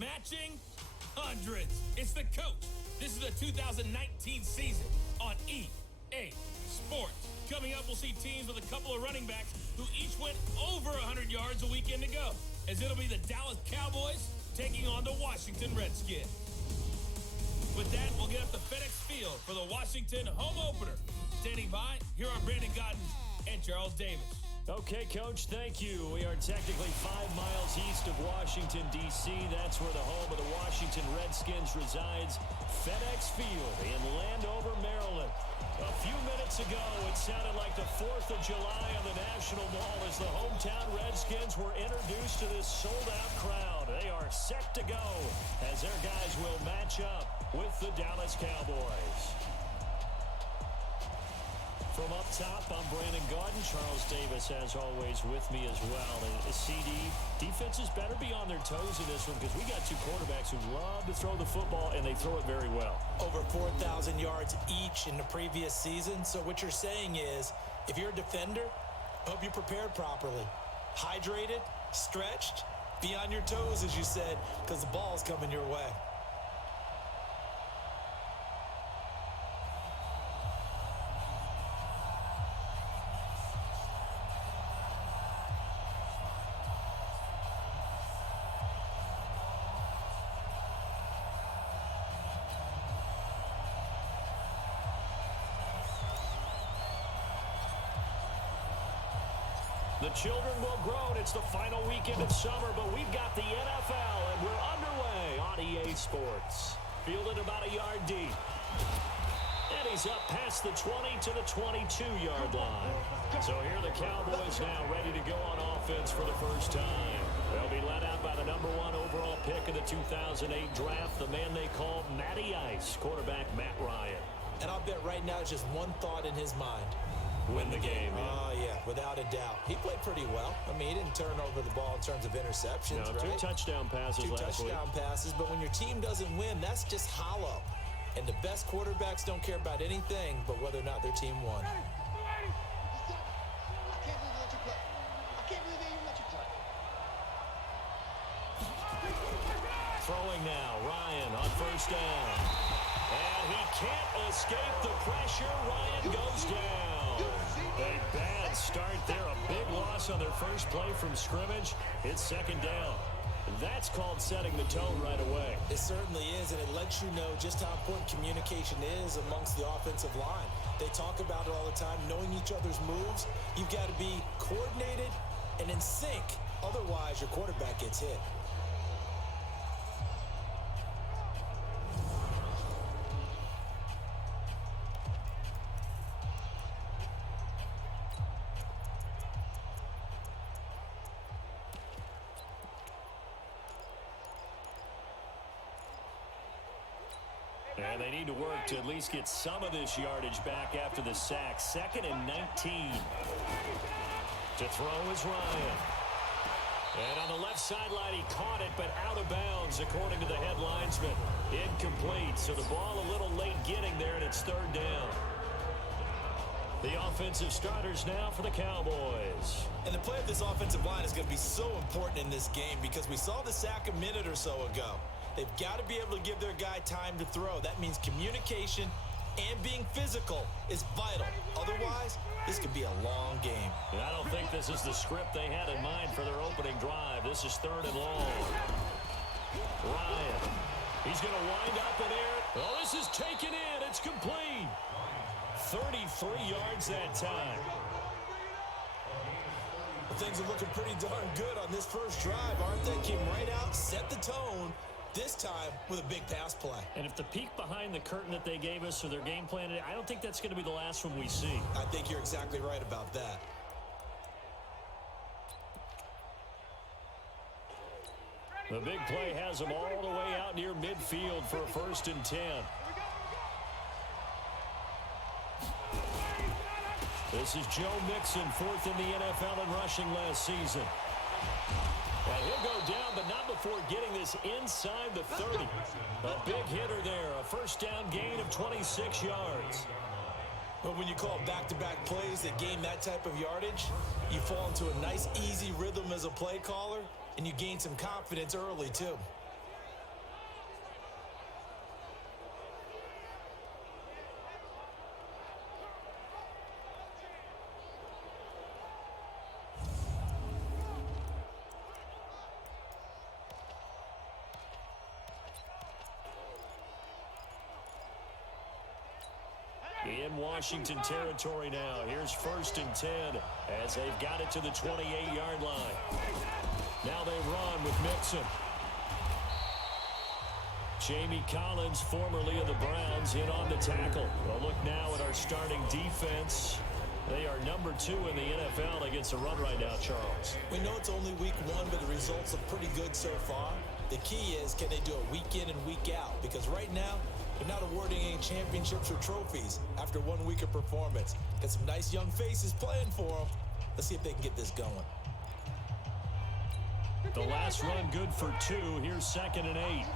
matching hundreds. It's the coach. This is the 2019 season on EA Sports. Coming up, we'll see teams with a couple of running backs who each went over 100 yards a weekend ago, as it'll be the Dallas Cowboys taking on the Washington Redskins. With that, we'll get up to FedEx Field for the Washington home opener. Standing by, here are Brandon Godden and Charles Davis. Okay, Coach, thank you. We are technically 5 miles east of Washington, D.C. That's where the home of the Washington Redskins resides, FedEx Field in Landover, Maryland. A few minutes ago, it sounded like the 4th of July on the National Mall as the hometown Redskins were introduced to this sold-out crowd. They are set to go as their guys will match up with the Dallas Cowboys. From up top, I'm Brandon Godden. Charles Davis, as always, with me as well. And CD, defenses better be on their toes in this one because we got two quarterbacks who love to throw the football, and they throw it very well. Over 4,000 yards each in the previous season. So what you're saying is, if you're a defender, hope you're prepared properly. Hydrated, stretched, be on your toes, as you said, because the ball's coming your way. The children will grow, and it's the final weekend of summer, but we've got the NFL, and we're underway on EA Sports. Fielded about a yard deep. And he's up past the 20 to the 22-yard line. So here are the Cowboys now ready to go on offense for the first time. They'll be led out by the number 1 overall pick of the 2008 draft, the man they call Matty Ice, quarterback Matt Ryan. And I'll bet right now it's just one thought in his mind. Win the game. Oh, yeah, without a doubt. He played pretty well. I mean, he didn't turn over the ball in terms of interceptions, no, right? 2 touchdown passes last week. 2 touchdown passes, but when your team doesn't win, that's just hollow. And the best quarterbacks don't care about anything but whether or not their team won. Throwing now, Ryan on first down. And he can't escape the pressure. Ryan goes down. A bad start there. A big loss on their first play from scrimmage. It's second down. That's called setting the tone right away. It certainly is, and it lets you know just how important communication is amongst the offensive line. They talk about it all the time, knowing each other's moves. You've got to be coordinated and in sync. Otherwise, your quarterback gets hit. And they need to work to at least get some of this yardage back after the sack. 2nd and 19. To throw is Ryan. And on the left sideline, he caught it, but out of bounds, according to the head linesman. Incomplete, so the ball a little late getting there, and it's 3rd down. The offensive starters now for the Cowboys. And the play of this offensive line is going to be so important in this game because we saw the sack a minute or so ago. They've got to be able to give their guy time to throw. That means communication and being physical is vital. Otherwise, this could be a long game. And I don't think this is the script they had in mind for their opening drive. This is 3rd and long. Ryan. He's going to wind up in air. Oh, this is taken in. It's complete. 33 yards that time. Well, things are looking pretty darn good on this first drive, aren't they? Came right out, set the tone. This time with a big pass play. And if the peek behind the curtain that they gave us or their game plan, I don't think that's going to be the last one we see. I think you're exactly right about that. The big play has them all the way out near midfield for a 1st and 10. This is Joe Mixon, 4th in the NFL in rushing last season. And he'll go down, but not before getting this inside the 30. A big hitter there, a first down gain of 26 yards. But when you call back-to-back plays that gain that type of yardage, you fall into a nice, easy rhythm as a play caller, and you gain some confidence early, too. In Washington territory now. Here's 1st and 10 as they've got it to the 28-yard line. Now they run with Mixon. Jamie Collins, formerly of the Browns, in on the tackle. Well, look now at our starting defense. They are number 2 in the NFL against the run right now, Charles. We know it's only week 1, but the results look pretty good so far. The key is, can they do it week in and week out? Because right now, they're not awarding any championships or trophies after 1 week of performance. Got some nice young faces playing for them. Let's see if they can get this going. The last run good for 2. Here's 2nd and 8.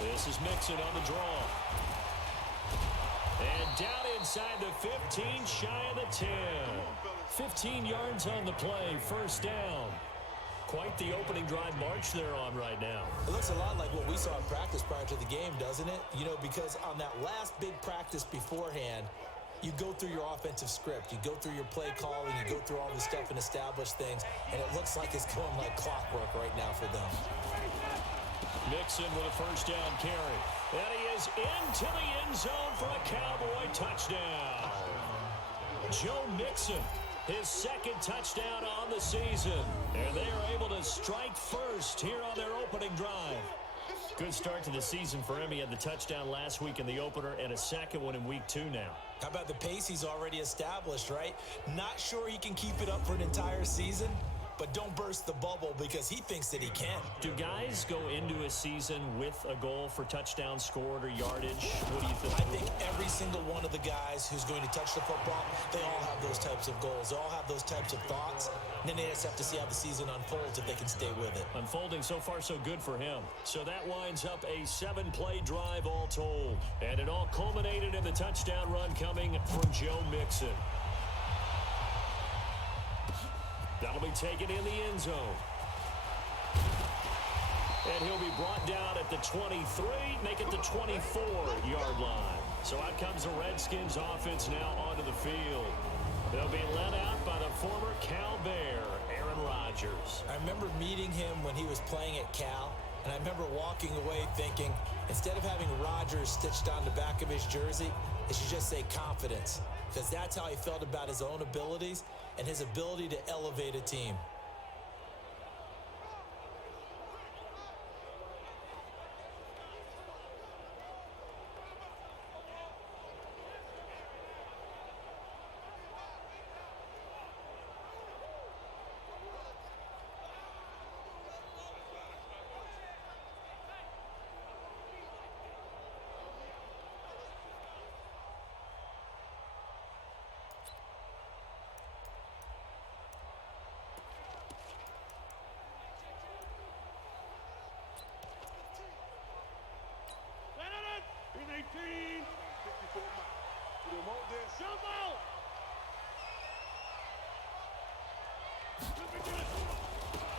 This is Mixon on the draw. And down inside the 15, shy of the 10. 15 yards on the play, 1st down. Quite the opening drive march they're on right now. It looks a lot like what we saw in practice prior to the game, doesn't it? You know, because on that last big practice beforehand, you go through your offensive script. You go through your play calling. You go through all the stuff and establish things. And it looks like it's going like clockwork right now for them. Mixon with a 1st down carry. And he is into the end zone for a Cowboy touchdown. Joe Mixon, his 2nd touchdown on the season. And they are able to strike first here on their opening drive. Good start to the season for him. He had the touchdown last week in the opener and a 2nd one in week 2 now. How about the pace he's already established, right? Not sure he can keep it up for an entire season, but don't burst the bubble because he thinks that he can. Do guys go into a season with a goal for touchdown scored or yardage? What do you think? I think every single one of the guys who's going to touch the football, they all have those types of goals. They all have those types of thoughts. And then they just have to see how the season unfolds if they can stay with it. Unfolding so far so good for him. So that winds up a 7-play drive all told. And it all culminated in the touchdown run coming from Joe Mixon. That'll be taken in the end zone. And he'll be brought down at the 23, make it the 24-yard line. So out comes the Redskins offense now onto the field. They'll be led out by the former Cal Bear, Aaron Rodgers. I remember meeting him when he was playing at Cal, and I remember walking away thinking, instead of having Rodgers stitched on the back of his jersey, it should just say confidence, because that's how he felt about his own abilities and his ability to elevate a team.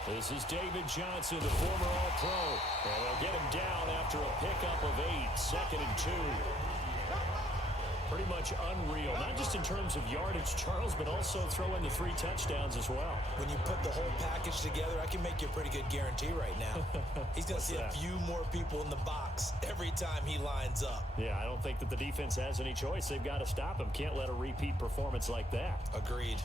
This is David Johnson, the former All-Pro. And they'll get him down after a pickup of 8, 2nd and 2. Pretty much unreal, not just in terms of yardage, Charles, but also throw in the 3 touchdowns as well. When you put the whole package together, I can make you a pretty good guarantee right now. He's going to see a few more people in the box every time he lines up. Yeah, I don't think that the defense has any choice. They've got to stop him. Can't let a repeat performance like that. Agreed.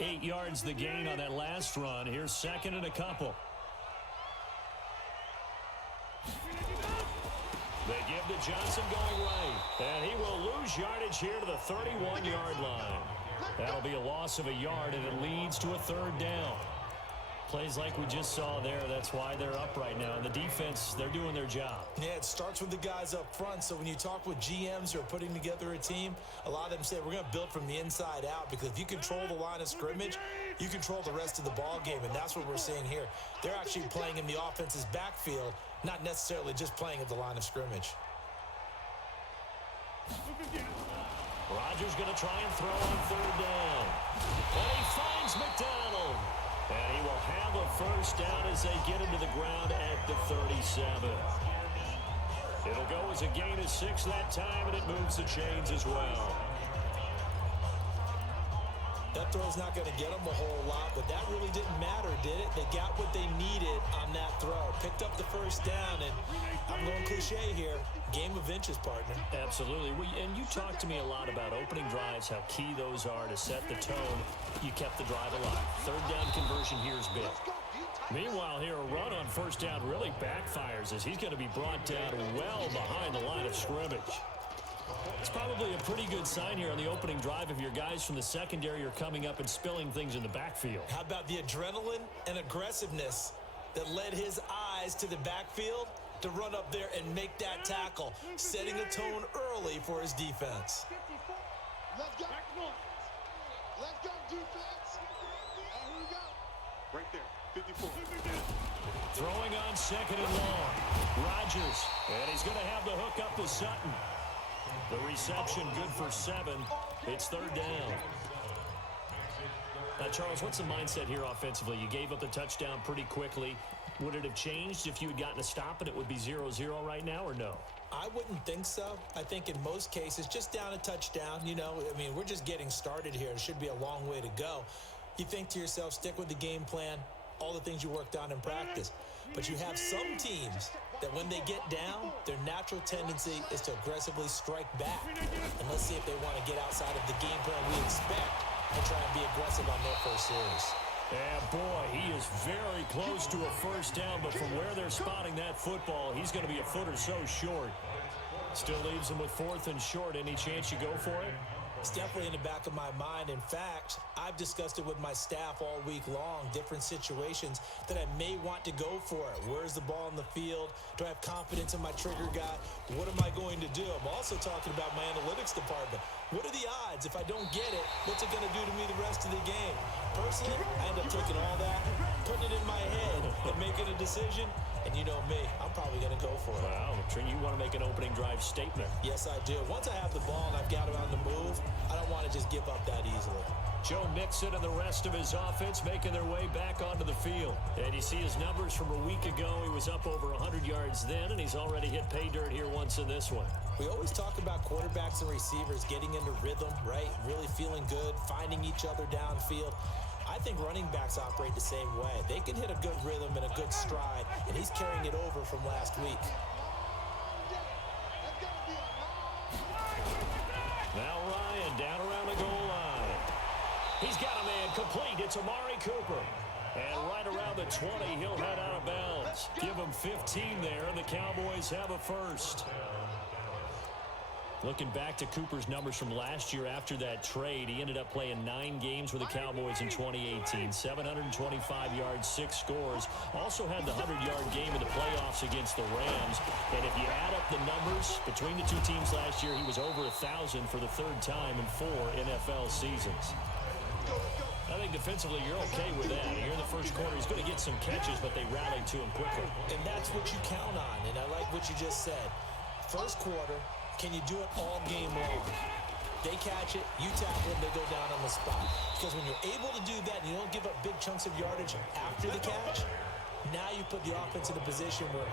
Eight yards the gain on that last run. Here's 2nd and a couple. They give to Johnson going right. And he will lose yardage here to the 31-yard line. That'll be a loss of a yard, and it leads to a 3rd down. Plays like we just saw there. That's why they're up right now. And the defense, they're doing their job. Yeah, it starts with the guys up front. So when you talk with GMs who are putting together a team, a lot of them say we're going to build from the inside out, because if you control the line of scrimmage, you control the rest of the ball game, and that's what we're seeing here. They're actually playing in the offense's backfield, not necessarily just playing at the line of scrimmage. Rodgers going to try and throw on 3rd down. And he finds McDonald. And he will have a first down as they get into the ground at the 37. It'll go as a gain of 6 that time, and it moves the chains as well. That throw's not going to get them a whole lot, but that really didn't matter, did it? They got what they needed on that throw. Picked up the first down, and I'm going cliche here. Game of inches, partner. Absolutely. And you talked to me a lot about opening drives, how key those are to set the tone. You kept the drive alive. Third down conversion here is big. Meanwhile, here, a run on first down really backfires as he's going to be brought down well behind the line of scrimmage. It's probably a pretty good sign here on the opening drive if your guys from the secondary are coming up and spilling things in the backfield. How about the adrenaline and aggressiveness that led his eyes to the backfield to run up there and make that tackle, setting a tone early for his defense. Let's go. Let's go, defense. And here we go. Right there, 54. Throwing on second and long. Rodgers, and he's going to have the hook up to Sutton. The reception good for 7. It's third down. Now, Charles, what's the mindset here offensively? You gave up the touchdown pretty quickly. Would it have changed if you had gotten a stop and it would be 0-0 right now, or no? I wouldn't think so. I think in most cases, just down a touchdown, you know, I mean, we're just getting started here. It should be a long way to go. You think to yourself, stick with the game plan, all the things you worked on in practice. But you have some teams that when they get down, their natural tendency is to aggressively strike back. And let's see if they want to get outside of the game plan we expect and try and be aggressive on their first series. And boy, he is very close to a first down, but from where they're spotting that football, he's going to be a foot or so short. Still leaves him with 4th and short. Any chance you go for it? It's definitely in the back of my mind. In fact, I've discussed it with my staff all week long, different situations that I may want to go for it. Where's the ball in the field? Do I have confidence in my trigger guy? What am I going to do? I'm also talking about my analytics department. What are the odds? If I don't get it, what's it going to do to me the rest of the game? Personally, I end up taking all that, putting it in my head, and making a decision. And you know me, I'm probably going to go for it. Wow, you want to make an opening drive statement. Yes, I do. Once I have the ball and I've got it on the move, I don't want to just give up that easily. Joe Mixon and the rest of his offense making their way back onto the field. And you see his numbers from a week ago. He was up over 100 yards then, and he's already hit pay dirt here once in this one. We always talk about quarterbacks and receivers getting into rhythm, right? Really feeling good, finding each other downfield. I think running backs operate the same way. They can hit a good rhythm and a good stride, and he's carrying it over from last week. Now Ryan down around the goal line. He's got a man complete. It's Amari Cooper. And right around the 20, he'll head out of bounds. Give him 15 there, and the Cowboys have a first. Looking back to Cooper's numbers from last year after that trade, he ended up playing 9 games with the Cowboys in 2018. 725 yards, 6 scores. Also had the 100-yard game in the playoffs against the Rams. And if you add up the numbers between the two teams last year, he was over 1,000 for the 3rd time in 4 NFL seasons. I think defensively you're okay with that. Here in the first quarter, he's going to get some catches, but they rallied to him quickly. And that's what you count on, and I like what you just said. First quarter, can you do it all game long? They catch it, you tackle them, they go down on the spot. Because when you're able to do that and you don't give up big chunks of yardage after the catch, now you put the offense in a position where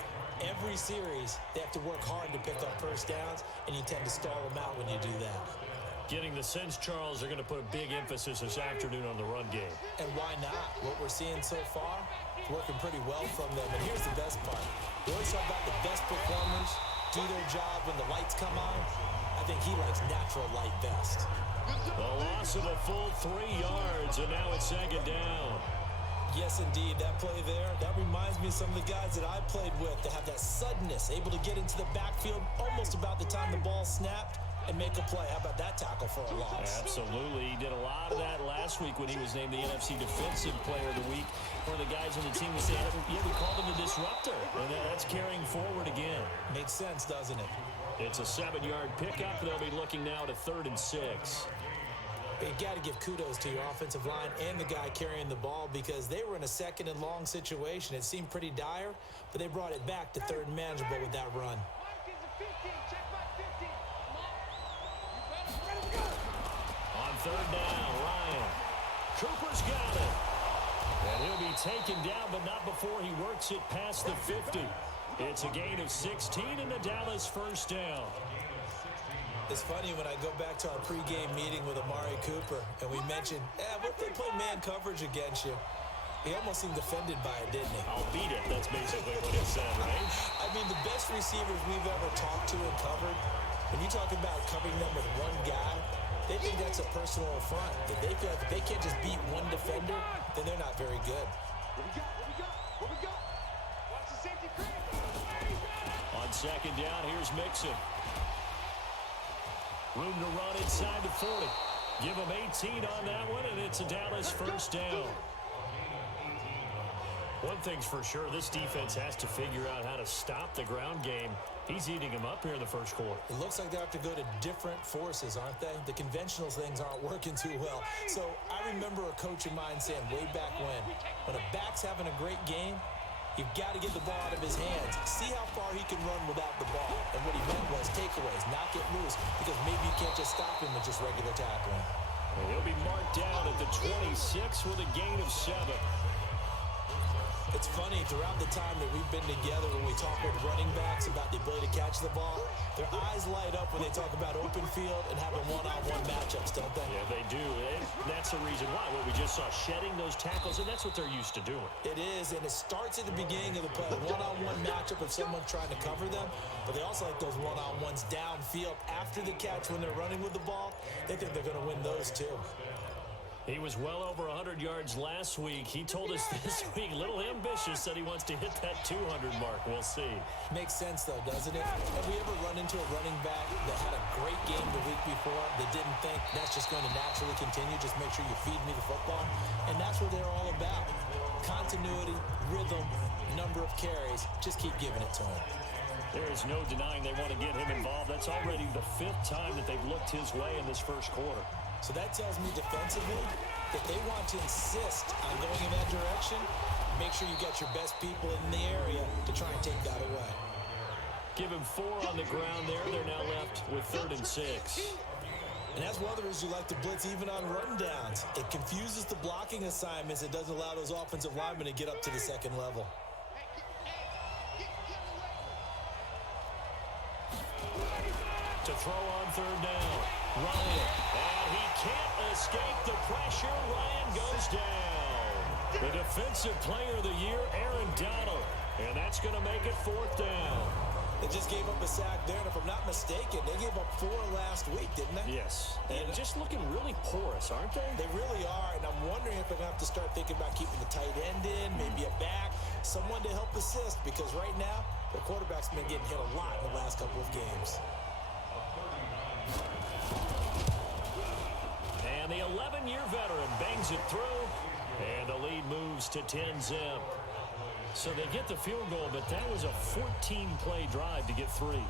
every series they have to work hard to pick up first downs, and you tend to stall them out when you do that. Getting the sense, Charles, they're going to put a big emphasis this afternoon on the run game. And why not? What we're seeing so far, it's working pretty well from them. And here's the best part. We always talk about the best performers do their job when the lights come on. I think he likes natural light best. The loss of a full 3 yards, and now it's 2nd down. Yes, indeed. That play there, that reminds me of some of the guys that I played with that have that suddenness, able to get into the backfield almost about the time the ball snapped and make a play. How about that tackle for a loss? Absolutely. He did a lot of that last week when he was named the NFC Defensive Player of the Week. One of the guys on the team was saying, yeah, we called him the disruptor. And that's carrying forward again. Makes sense, doesn't it? It's a 7-yard pickup. They'll be looking now to 3rd and 6. But you got to give kudos to your offensive line and the guy carrying the ball because they were in a 2nd and long situation. It seemed pretty dire, but they brought it back to 3rd and manageable with that run. On 3rd down, Ryan. Cooper's got it. And he'll be taken down, but not before he works it past the 50. It's a gain of 16 and a Dallas first down. It's funny when I go back to our pregame meeting with Amari Cooper, and we mentioned, what if they play man coverage against you? He almost seemed offended by it, didn't he? I'll beat it. That's basically what he said, right? I mean, the best receivers we've ever talked to and covered, when you talk about covering them with one guy, they think that's a personal affront. If they feel like if they can't just beat one defender, then they're not very good. What we got? Watch the safety creep. On second down, here's Mixon. Room to run inside the 40. Give him 18 on that one, and it's a Dallas first down. One thing's for sure, this defense has to figure out how to stop the ground game. He's eating him up here in the first quarter. It looks like they have to go to different forces, aren't they? The conventional things aren't working too well. So I remember a coach of mine saying way back when a back's having a great game, you've got to get the ball out of his hands. See how far he can run without the ball. And what he meant was takeaways, knock it loose, because maybe you can't just stop him with just regular tackling. And he'll be marked down at the 26 with a gain of 7. It's funny, throughout the time that we've been together, when we talk with running backs about the ability to catch the ball, their eyes light up when they talk about open field and having one-on-one matchups, don't they? Yeah, they do. That's the reason why. What we just saw, shedding those tackles, and that's what they're used to doing. It is, and it starts at the beginning of the play. One-on-one matchup if someone's trying to cover them, but they also like those one-on-ones downfield after the catch when they're running with the ball. They think they're going to win those too. He was well over 100 yards last week. He told us this week, a little ambitious, said he wants to hit that 200 mark. We'll see. Makes sense, though, doesn't it? Have we ever run into a running back that had a great game the week before that didn't think that's just going to naturally continue? Just make sure you feed me the football. And that's what they're all about. Continuity, rhythm, number of carries. Just keep giving it to him. There is no denying they want to get him involved. That's already the 5th time that they've looked his way in this first quarter. So that tells me defensively that they want to insist on going in that direction. Make sure you got your best people in the area to try and take that away. Give him 4 on the ground there. They're now left with 3rd and 6. And that's one of the reasons you like to blitz even on rundowns. It confuses the blocking assignments. It doesn't allow those offensive linemen to get up to the second level. To throw on 3rd down. Ryan. And he can't escape the pressure. Ryan goes down. The defensive player of the year, Aaron Donald. And that's going to make it 4th down. They just gave up a sack there, and if I'm not mistaken, they gave up 4 last week, didn't they? Yes. And just looking really porous, aren't they? They really are, and I'm wondering if they're going to have to start thinking about keeping the tight end in, maybe a back, someone to help assist, because right now, their quarterback's been getting hit a lot in the last couple of games. And the 11-year veteran bangs it through, and the lead moves to 10-zip. So they get the field goal, but that was a 14-play drive to get 3. It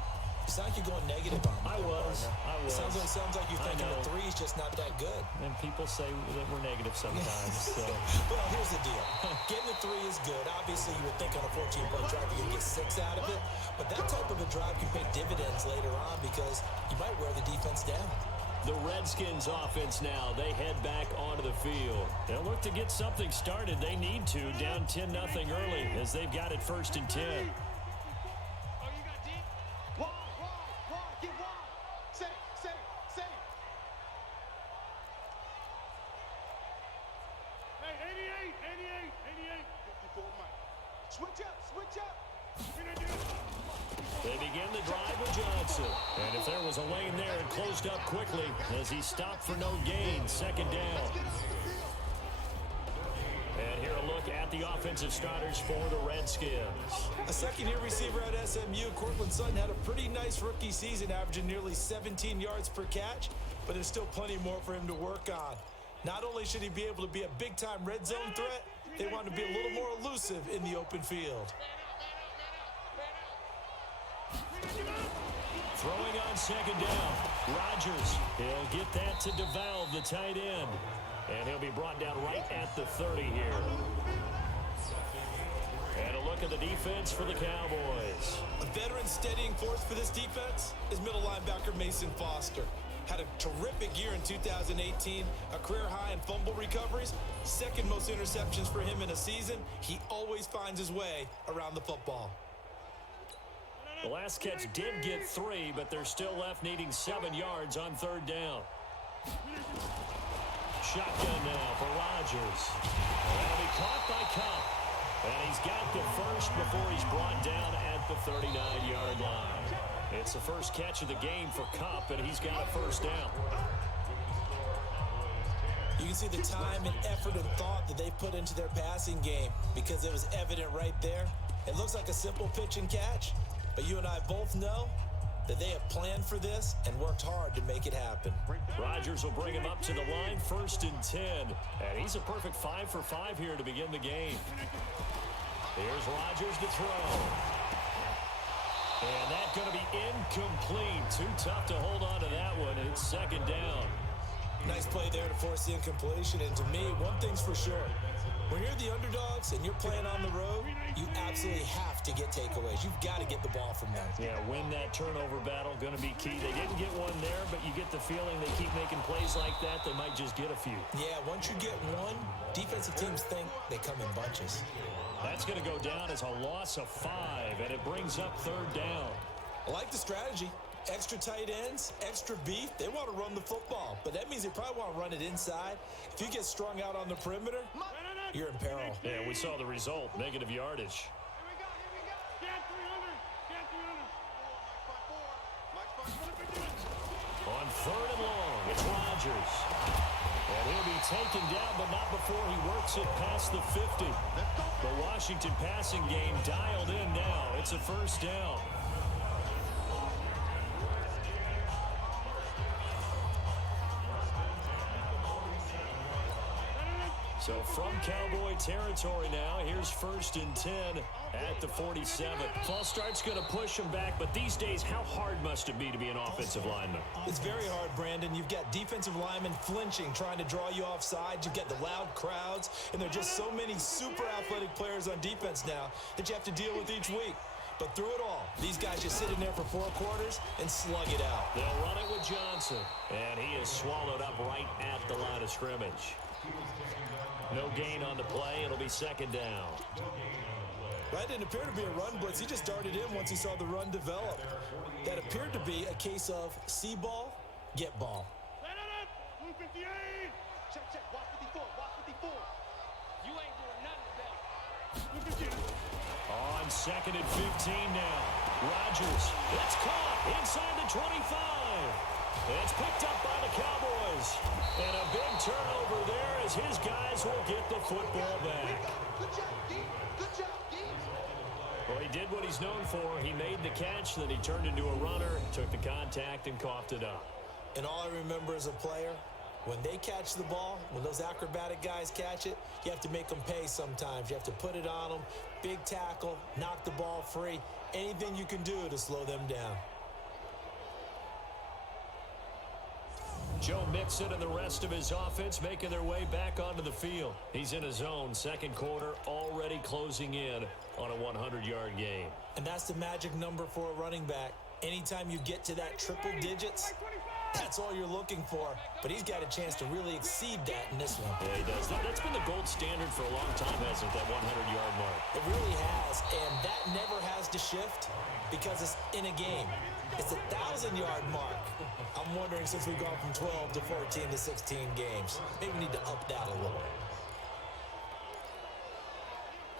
sounds like you're going negative on me. I was. It sounds like you're thinking the 3 is just not that good. And people say that we're negative sometimes. So. Well, here's the deal. Getting the 3 is good. Obviously, you would think on a 14-play drive you're going to get 6 out of it. But that type of a drive can pay dividends later on because you might wear the defense down. The Redskins offense now, they head back onto the field. They'll look to get something started. They need to, down 10-0 early as they've got it 1st and 10. Oh, you got deep? Wide, get wide. Say. Hey, 88. 54, Mike. Switch up. They begin the drive with Johnson. And if there was a lane there, it closed up quickly as he stopped for no gain. 2nd down. And here a look at the offensive starters for the Redskins. A second-year receiver at SMU, Cortland Sutton, had a pretty nice rookie season, averaging nearly 17 yards per catch, but there's still plenty more for him to work on. Not only should he be able to be a big-time red zone threat, they want to be a little more elusive in the open field. Throwing on 2nd down. Rodgers, he'll get that to DeValve, the tight end. And he'll be brought down right at the 30 here. And a look at the defense for the Cowboys. A veteran steadying force for this defense is middle linebacker Mason Foster. had a terrific year in 2018, a career high in fumble recoveries, second most interceptions for him in a season. He always finds his way around the football. The last catch did get 3, but they're still left needing 7 yards on 3rd down. Shotgun now for Rodgers. That'll be caught by Cup. And he's got the first before he's brought down at the 39-yard line. It's the first catch of the game for Cup, and he's got a first down. You can see the time and effort and thought that they put into their passing game because it was evident right there. It looks like a simple pitch and catch, but you and I both know that they have planned for this and worked hard to make it happen. Rodgers will bring him up to the line, 1st and 10. And he's a perfect 5 for 5 here to begin the game. Here's Rodgers to throw. And that's going to be incomplete. Too tough to hold on to that one. It's 2nd down. Nice play there to force the incompletion. And to me, one thing's for sure. When you're the underdogs and you're playing on the road, you absolutely have to get takeaways. You've got to get the ball from them. Yeah, win that turnover battle, going to be key. They didn't get one there, but you get the feeling they keep making plays like that, they might just get a few. Yeah, once you get one, defensive teams think they come in bunches. That's going to go down as a loss of 5, and it brings up 3rd down. I like the strategy. Extra tight ends, extra beef. They want to run the football, but that means they probably want to run it inside. If you get strung out on the perimeter, you're in peril. Yeah, we saw the result, negative yardage. On 3rd and long, it's Rodgers. And he'll be taken down, but not before he works it past the 50. The Washington passing game dialed in now. It's a first down. So from Cowboy territory now, here's 1st and 10 at the 47. False start's going to push him back, but these days, how hard must it be to be an offensive lineman? It's very hard, Brandon. You've got defensive linemen flinching, trying to draw you off sides. You've got the loud crowds, and there are just so many super athletic players on defense now that you have to deal with each week. But through it all, these guys just sit in there for 4 quarters and slug it out. They'll run it with Johnson, and he is swallowed up right at the line of scrimmage. No gain on the play. It'll be 2nd down. That didn't appear to be a run blitz. He just darted in once he saw the run develop. That appeared to be a case of see ball, get ball. Check. Watch 54. You ain't doing nothing today. On 2nd and 15 now. Rodgers. It's caught inside the 25. It's picked up by the Cowboys. And a big turnover there as his guys will get the football back. Good job, D. Well, he did what he's known for. He made the catch, then he turned into a runner, took the contact, and coughed it up. And all I remember as a player, when they catch the ball, when those acrobatic guys catch it, you have to make them pay sometimes. You have to put it on them, big tackle, knock the ball free, anything you can do to slow them down. Joe Mixon and the rest of his offense making their way back onto the field. He's in his own 2nd quarter, already closing in on a 100-yard game. And that's the magic number for a running back. Anytime you get to that triple digits, that's all you're looking for. But he's got a chance to really exceed that in this one. Yeah, he does. That's been the gold standard for a long time, hasn't it, that 100-yard mark? It really has, and that never has to shift because it's in a game. It's a 1,000-yard mark. I'm wondering, since we've gone from 12 to 14 to 16 games, maybe we need to up that a little.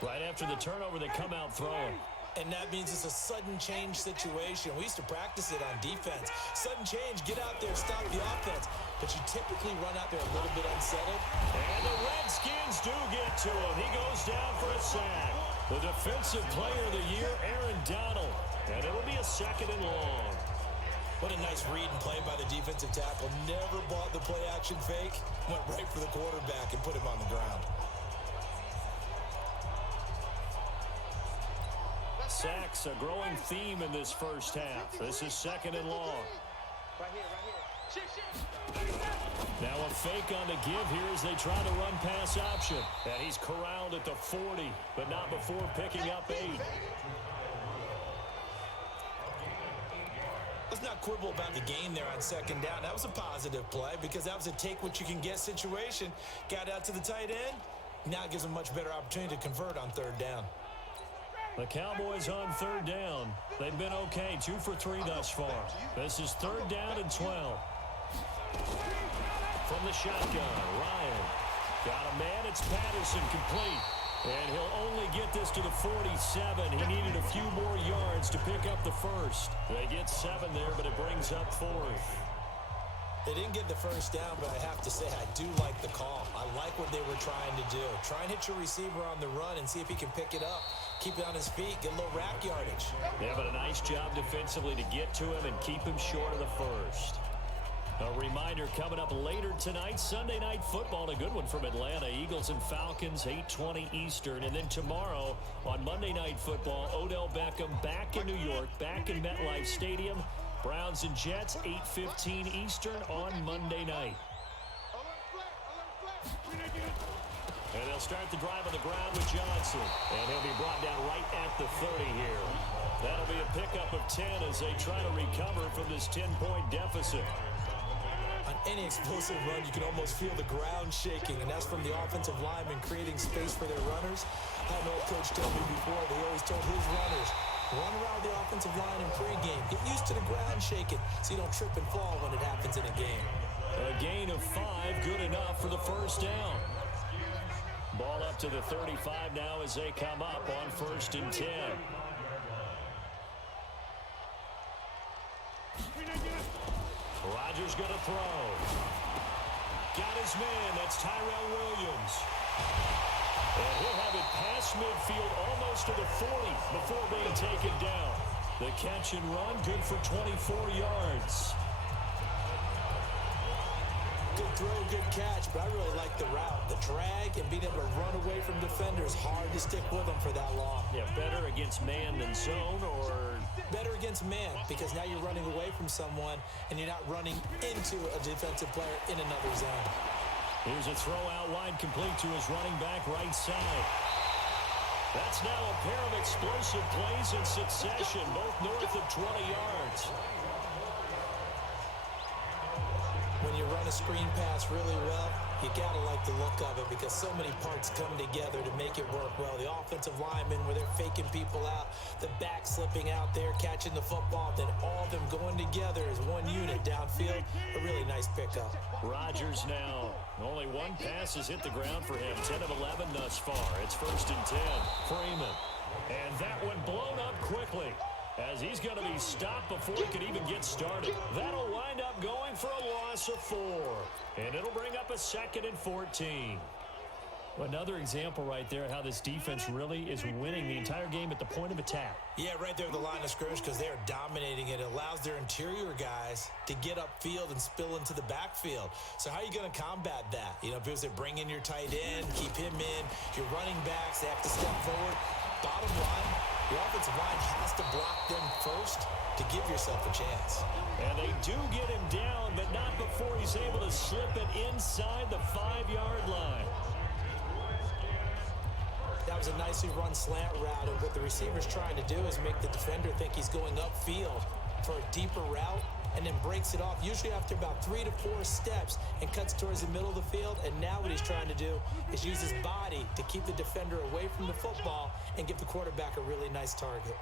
Right after the turnover, they come out throwing. And that means it's a sudden change situation. We used to practice it on defense. Sudden change, get out there, stop the offense. But you typically run out there a little bit unsettled. And the Redskins do get to him. He goes down for a sack. The defensive player of the year, Aaron Donald. And it'll be a 2nd and long. What a nice read and play by the defensive tackle. Never bought the play-action fake. Went right for the quarterback and put him on the ground. Sacks, a growing theme in this first half. This is 2nd and long. Right here. Now a fake on the give here as they try to run pass option. And he's corralled at the 40, but not before picking up 8. Let's not quibble about the gain there on second down. That was a positive play because that was a take-what-you-can-get situation. Got out to the tight end. Now it gives them a much better opportunity to convert on third down. The Cowboys on third down. They've been okay, 2 for 3 thus far. This is third down and 12. From the shotgun, Ryan. Got a man, it's Patterson, complete. And he'll only get this to the 47. He needed a few more yards to pick up the first. They get 7 there, but it brings up 4th. They didn't get the first down, but I have to say I do like the call. I like what they were trying to do. Try and hit your receiver on the run and see if he can pick it up. Keep it on his feet, get a little rack yardage. Yeah, but a nice job defensively to get to him and keep him short of the first. A reminder coming up later tonight, Sunday Night Football, a good one from Atlanta. Eagles and Falcons, 8:20 Eastern. And then tomorrow on Monday Night Football, Odell Beckham back in New York, back in MetLife Stadium. Browns and Jets, 8:15 Eastern on Monday night. And they'll start the drive on the ground with Johnson. And he'll be brought down right at the 30 here. That'll be a pickup of 10 as they try to recover from this 10-point deficit. On any explosive run, you can almost feel the ground shaking, and that's from the offensive linemen creating space for their runners. I had an old coach tell me before, they always told his runners, run around the offensive line in pregame. Get used to the ground shaking so you don't trip and fall when it happens in a game. A gain of 5, good enough for the first down. Ball up to the 35 now as they come up on 1st and 10. Rodgers going to throw. Got his man. That's Tyrell Williams. And he'll have it past midfield almost to the 40 before being taken down. The catch and run, good for 24 yards. Good throw, good catch, but I really like the route. The drag and being able to run away from defenders, hard to stick with them for that long. Yeah, better against man than zone, or better against man because now you're running away from someone and you're not running into a defensive player in another zone. Here's a throw out wide complete to his running back right side. That's now a pair of explosive plays in succession, both north of 20 yards. When you run a screen pass really well, you gotta like the look of it because so many parts come together to make it work well. The offensive linemen where they're faking people out, the back slipping out there, catching the football, then all of them going together as one unit downfield. A really nice pickup. Rodgers now, only one pass has hit the ground for him. 10 of 11 thus far. It's 1st and 10. Freeman. And that one blown up quickly, as he's going to be stopped before he could even get started. That'll wind up going for a loss of 4. And it'll bring up a 2nd and 14. Another example right there how this defense really is winning the entire game at the point of attack. Yeah, right there at the line of scrimmage because they are dominating it. It allows their interior guys to get upfield and spill into the backfield. So how are you going to combat that? You know, because they bring in your tight end, keep him in. Your running backs, they have to step forward. Bottom line, your offensive line has to block them first to give yourself a chance. And they do get him down, but not before he's able to slip it inside the 5-yard line. That was a nicely run slant route, and what the receiver's trying to do is make the defender think he's going upfield for a deeper route and then breaks it off, usually after about 3 to 4 steps, and cuts towards the middle of the field. And now what he's trying to do is use his body to keep the defender away from the football and give the quarterback a really nice target.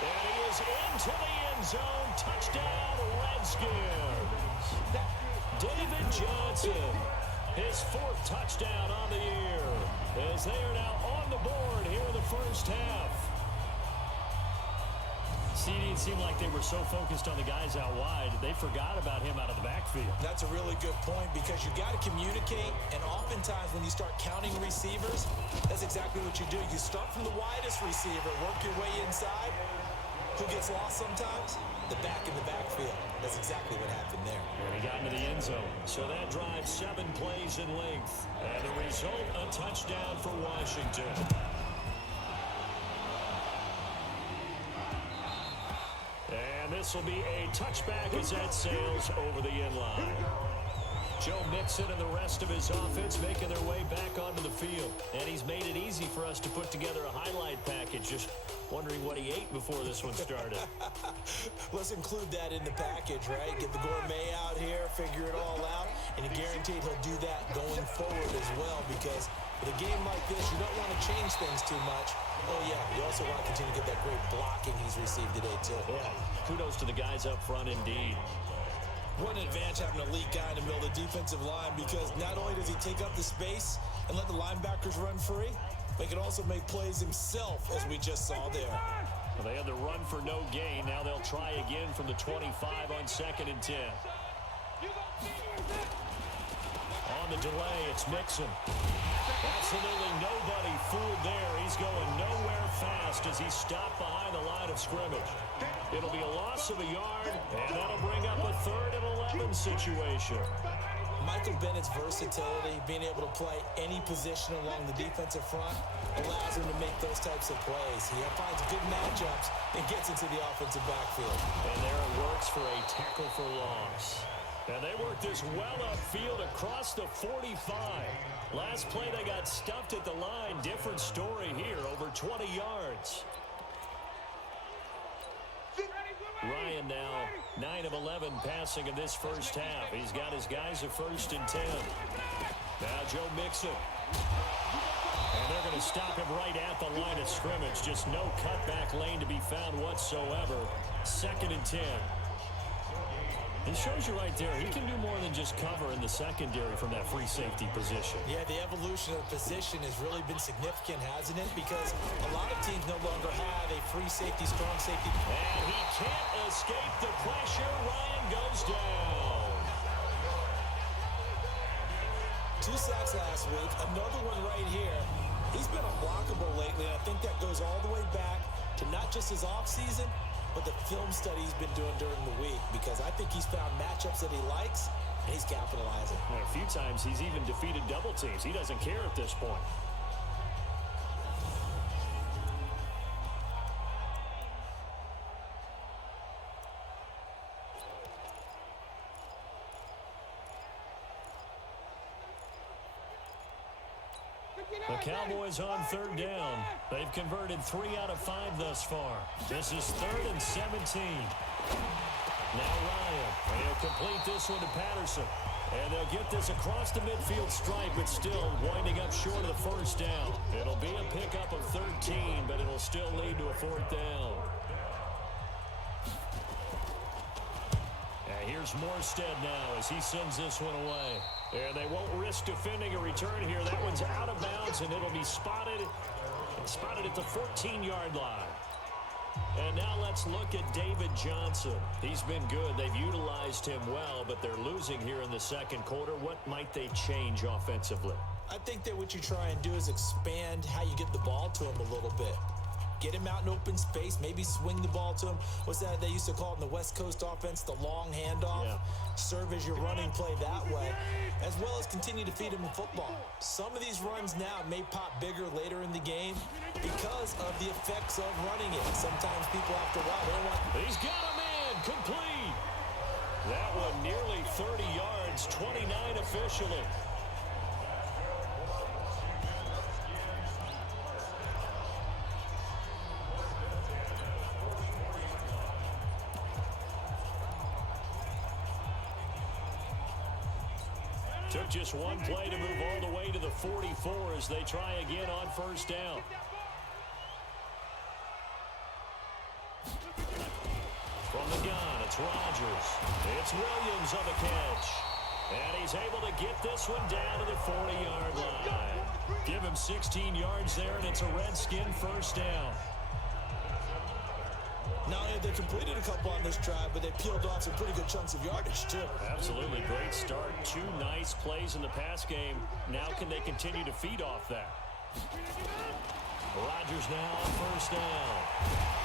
And he is into the end zone. Touchdown, Redskins. David Johnson, his 4th touchdown on the year, as they are now on the board here in the first half. See, it didn't seem like they were so focused on the guys out wide, they forgot about him out of the backfield. That's a really good point because you got to communicate, and oftentimes when you start counting receivers, that's exactly what you do. You start from the widest receiver, work your way inside. Who gets lost sometimes? The back in the backfield. That's exactly what happened there. And he got into the end zone. So that drives 7 plays in length. And the result, a touchdown for Washington. And this will be a touchback as that sails over the end line. Joe Mixon and the rest of his offense making their way back onto the field. And he's made it easy for us to put together a highlight package. Just wondering what he ate before this one started. Let's include that in the package, right? Get the gourmet out here, figure it all out, and you're guaranteed he'll do that going forward as well, because with a game like this, you don't want to change things too much. Oh, yeah, you also want to continue to get that great blocking he's received today, too. Yeah, kudos to the guys up front indeed. What an advantage having an elite guy in the middle of the defensive line, because not only does he take up the space and let the linebackers run free, but he can also make plays himself, as we just saw there. Well, they had the run for no gain. Now they'll try again from the 25 on 2nd and 10. On the delay, it's Mixon. Absolutely nobody fooled there. He's going nowhere fast as he's stopped behind the line of scrimmage. It'll be a loss of a yard, and that'll bring up a 3rd and 11 situation. Michael Bennett's versatility, being able to play any position along the defensive front, allows him to make those types of plays. He finds good matchups and gets into the offensive backfield. And there it works for a tackle for loss. And they work this well upfield across the 45. Last play, they got stuffed at the line. Different story here, over 20 yards. Ryan now 9 of 11 passing in this first half. He's got his guys at 1st and 10. Now Joe Mixon. And they're going to stop him right at the line of scrimmage. Just no cutback lane to be found whatsoever. 2nd and 10. It shows you right there, he can do more than just cover in the secondary from that free safety position. Yeah, the evolution of the position has really been significant, hasn't it? Because a lot of teams no longer have a free safety, strong safety. And he can't escape the pressure. Ryan goes down. 2 sacks last week, another one right here. He's been unblockable lately, and I think that goes all the way back to not just his offseason, but the film study he's been doing during the week, because I think he's found matchups that he likes, and he's capitalizing. And a few times he's even defeated double teams. He doesn't care at this point. The Cowboys on 3rd down. They've converted 3 out of 5 thus far. This is 3rd and 17. Now Ryan, and he'll complete this one to Patterson. And they'll get this across the midfield stripe, but still winding up short of the 1st down. It'll be a pickup of 13, but it'll still lead to a 4th down. And here's Morstead now as he sends this one away. And they won't risk defending a return here. That one's out of bounds, and it'll be spotted at the 14-yard line. And now let's look at David Johnson. He's been good. They've utilized him well, but they're losing here in the 2nd quarter. What might they change offensively? I think that what you try and do is expand how you get the ball to him a little bit. Get him out in open space, maybe swing the ball to him. What's that they used to call it in the West Coast offense, the long handoff? Yeah. Serve as your running play that way, as well as continue to feed him the football. Some of these runs now may pop bigger later in the game because of the effects of running it. Sometimes people have to run. He's got a man, complete. That one nearly 30 yards, 29 officially. Took just one play to move all the way to the 44 as they try again on 1st down. From the gun, it's Rodgers. It's Williams on the catch. And he's able to get this one down to the 40-yard line. Give him 16 yards there, and it's a Redskin 1st down. Not only have they completed a couple on this drive, but they peeled off some pretty good chunks of yardage, too. Absolutely. Great start. 2 nice plays in the pass game. Now can they continue to feed off that? Rodgers now on 1st down.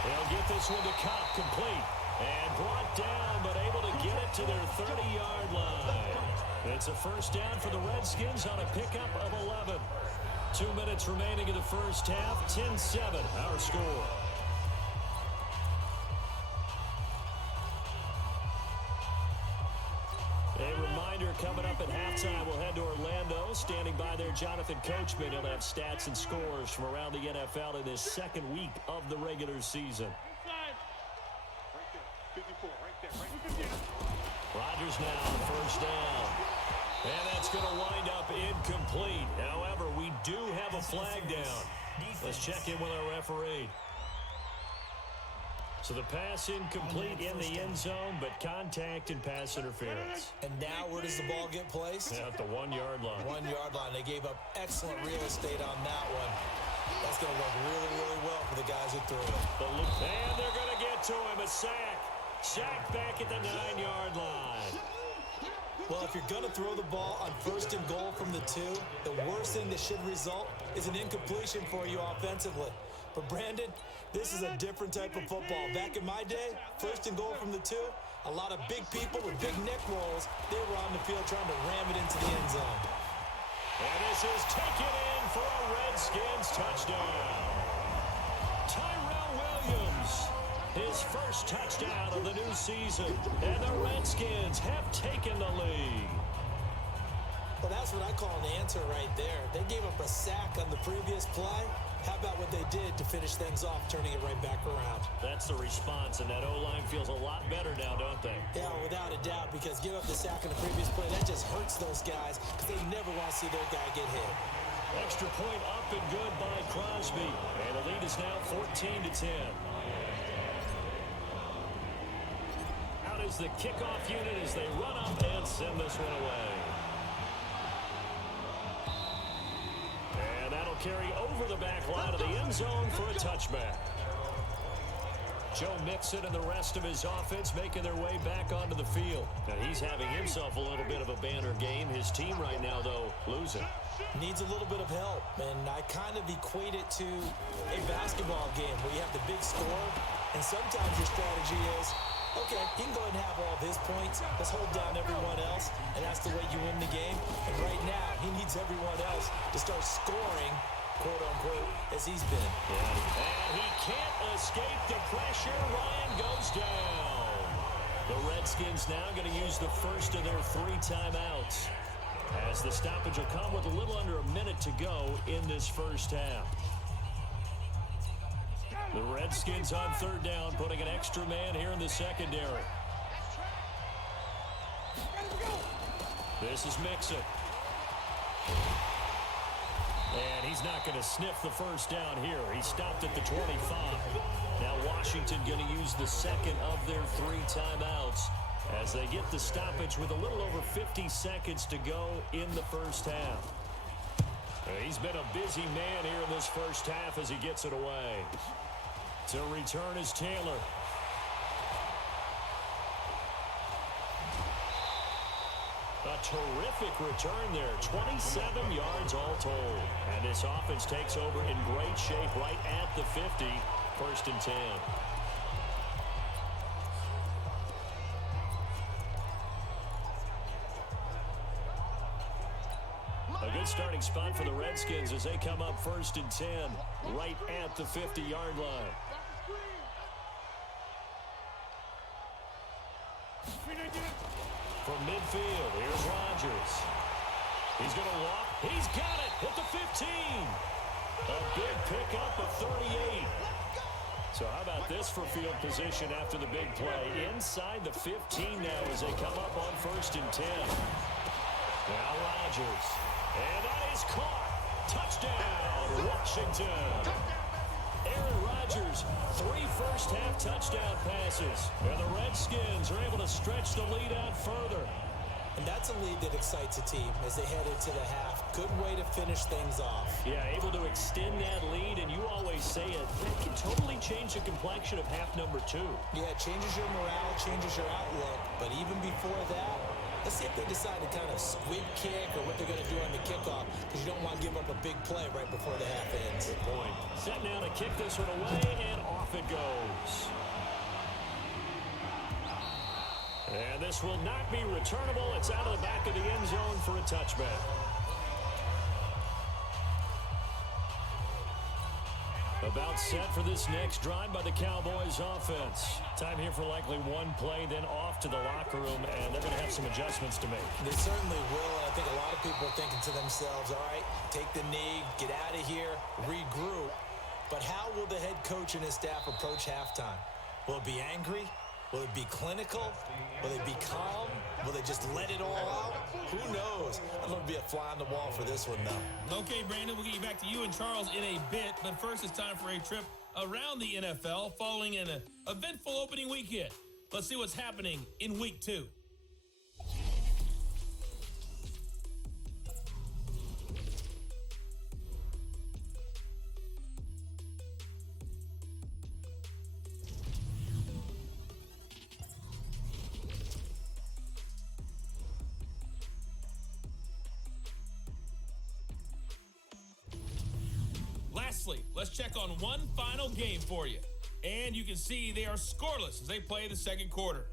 They'll get this one to Cobb, complete. And brought down, but able to get it to their 30-yard line. It's a 1st down for the Redskins on a pickup of 11. 2 minutes remaining in the first half. 10-7, our score. A reminder reminder, coming up at halftime, we'll head to Orlando. Standing by there, Jonathan Coachman. He'll have stats and scores from around the NFL in this second week of the regular season. Right there. 54, right there. Rodgers now on first down. And that's going to wind up incomplete. However, we do have a flag down. Let's check in with our referee. So the pass incomplete in the end zone, but contact and pass interference. And now where does the ball get placed? At the 1-yard line. 1-yard line. They gave up excellent real estate on that one. That's going to work really, really well for the guys who threw it. And they're going to get to him. A sack. Sack back at the 9-yard line. Well, if you're going to throw the ball on first and goal from the 2, the worst thing that should result is an incompletion for you offensively. But Brandon, this is a different type of football. Back in my day, first and goal from the 2, a lot of big people with big neck rolls, they were on the field trying to ram it into the end zone. And this is taken in for a Redskins touchdown. Tyrell Williams, his first touchdown of the new season. And the Redskins have taken the lead. Well, that's what I call an answer right there. They gave up a sack on the previous play. How about what they did to finish things off, turning it right back around? That's the response, and that O-line feels a lot better now, don't they? Yeah, without a doubt, because give up the sack in the previous play, that just hurts those guys because they never want to see their guy get hit. Extra point up and good by Crosby. And the lead is now 14-10. Out is the kickoff unit as they run up and send this one away. And that'll carry over the back line of the end zone for a touchback. Joe Mixon and the rest of his offense making their way back onto the field. Now he's having himself a little bit of a banner game. His team right now, though, losing. Needs a little bit of help, and I kind of equate it to a basketball game where you have the big score, and sometimes your strategy is, okay, he can go ahead and have all of his points. Let's hold down everyone else, and that's the way you win the game. And right now, he needs everyone else to start scoring, quote-unquote, as he's been. And he can't escape the pressure. Ryan goes down. The Redskins now going to use the first of their 3 timeouts, as the stoppage will come with a little under a minute to go in this first half. The Redskins on third down, putting an extra man here in the secondary. This is Mixon. And he's not going to sniff the first down here. He stopped at the 25. Now Washington going to use the second of their 3 timeouts as they get the stoppage with a little over 50 seconds to go in the first half. He's been a busy man here in this first half as he gets it away. To return is Taylor. A terrific return there. 27 yards all told. And this offense takes over in great shape right at the 50. First and 10. A good starting spot for the Redskins as they come up first and 10 right at the 50-yard line. From midfield, here's Rodgers. He's going to walk. He's got it at the 15. A big pickup of 38. So how about this for field position after the big play? Inside the 15 now as they come up on first and 10. Now Rodgers. And that is caught. Touchdown, Washington. Aaron Rodgers, 3 first-half touchdown passes. And the Redskins are able to stretch the lead out further. And that's a lead that excites a team as they head into the half. Good way to finish things off. Yeah, able to extend that lead, and you always say it, that can totally change the complexion of half number 2. Yeah, it changes your morale, changes your outlook. But even before that, let's see if they decide to kind of squib kick or what they're going to do on the kickoff, because you don't want to give up a big play right before the half ends. Good point. Set now to kick this one away, and off it goes. And this will not be returnable. It's out of the back of the end zone for a touchback. About set for this next drive by the Cowboys offense. Time here for likely one play, then off to the locker room, and they're going to have some adjustments to make. They certainly will. I think a lot of people are thinking to themselves, all right, take the knee, get out of here, regroup. But how will the head coach and his staff approach halftime? Will it be angry? Will it be clinical? Will they be calm? Will they just let it all out? Who knows? I'd love to be a fly on the wall for this one, though. Okay, Brandon, we'll get you back to you and Charles in a bit. But first, it's time for a trip around the NFL following an eventful opening weekend. Let's see what's happening in Week 2. Lastly, let's check on one final game for you. And you can see they are scoreless as they play the second quarter.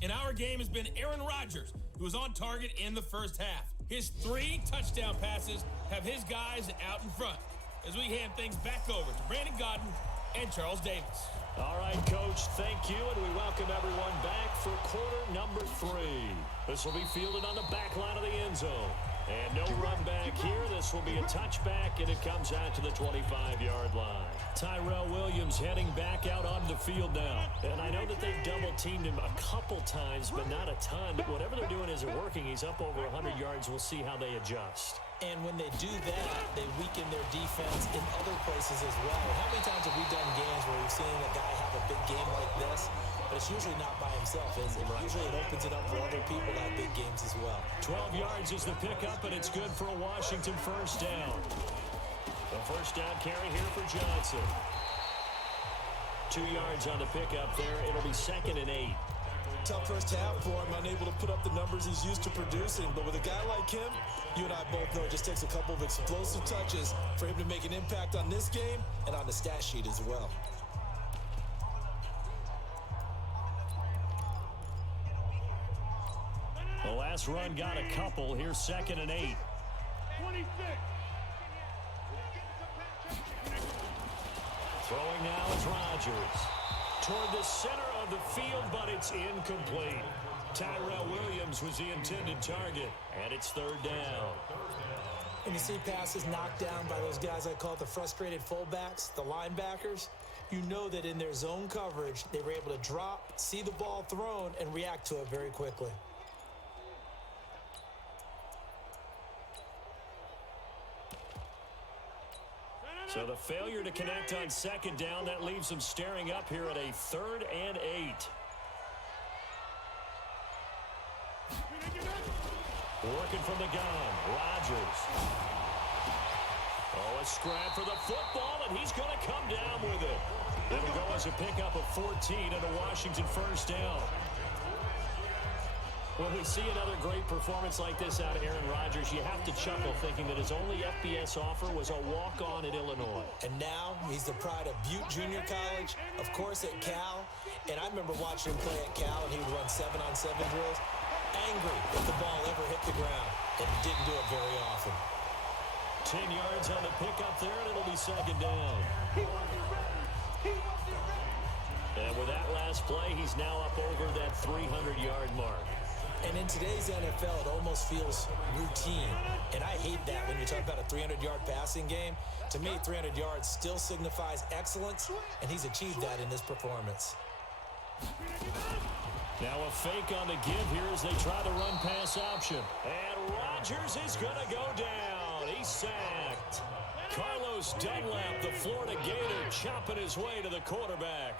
In our game has been Aaron Rodgers, who was on target in the first half. His 3 touchdown passes have his guys out in front. As we hand things back over to Brandon Godden and Charles Davis. All right, Coach, thank you, and we welcome everyone back for quarter number 3. This will be fielded on the back line of the end zone. And no run back here. This will be a touchback, and it comes out to the 25-yard line. Tyrell Williams heading back out onto the field now. And I know that they've double-teamed him a couple times, but not a ton. But whatever they're doing isn't working. He's up over 100 yards. We'll see how they adjust. And when they do that, they weaken their defense in other places as well. How many times have we done games where we've seen a guy have a big game like this? But it's usually not by himself, is it? Usually it opens it up for other people to have big games as well. 12 yards is the pickup, and it's good for a Washington first down. The first down carry here for Johnson. 2 yards on the pickup there. It'll be 2nd and 8. Tough first half for him, unable to put up the numbers he's used to producing. But with a guy like him, you and I both know it just takes a couple of explosive touches for him to make an impact on this game and on the stat sheet as well. The last run got a couple. Here's 2nd and 8. 26. Throwing now is Rodgers. Toward the center of the field, but it's incomplete. Tyrell Williams was the intended target, and it's 3rd down. And you see passes knocked down by those guys I call the frustrated fullbacks, the linebackers. You know that in their zone coverage, they were able to drop, see the ball thrown, and react to it very quickly. So the failure to connect on 2nd down, that leaves them staring up here at a 3rd and 8. Working from the gun, Rodgers. Oh, a scrap for the football, and he's going to come down with it. It'll go as a pickup of 14 and a Washington first down. When we see another great performance like this out of Aaron Rodgers, you have to chuckle thinking that his only FBS offer was a walk-on at Illinois. And now he's the pride of Butte Junior College, of course at Cal. And I remember watching him play at Cal, and he would run 7-on-7 drills. Angry if the ball ever hit the ground, and didn't do it very often. 10 yards on the pickup there, and it'll be 2nd down. And with that last play, he's now up over that 300-yard mark. And in today's NFL, it almost feels routine. And I hate that when you talk about a 300-yard passing game. To me, 300 yards still signifies excellence, and he's achieved that in this performance. Now a fake on the give here as they try the run-pass option. And Rodgers is going to go down. He's sacked. Carlos Dunlap, the Florida Gator, chopping his way to the quarterback.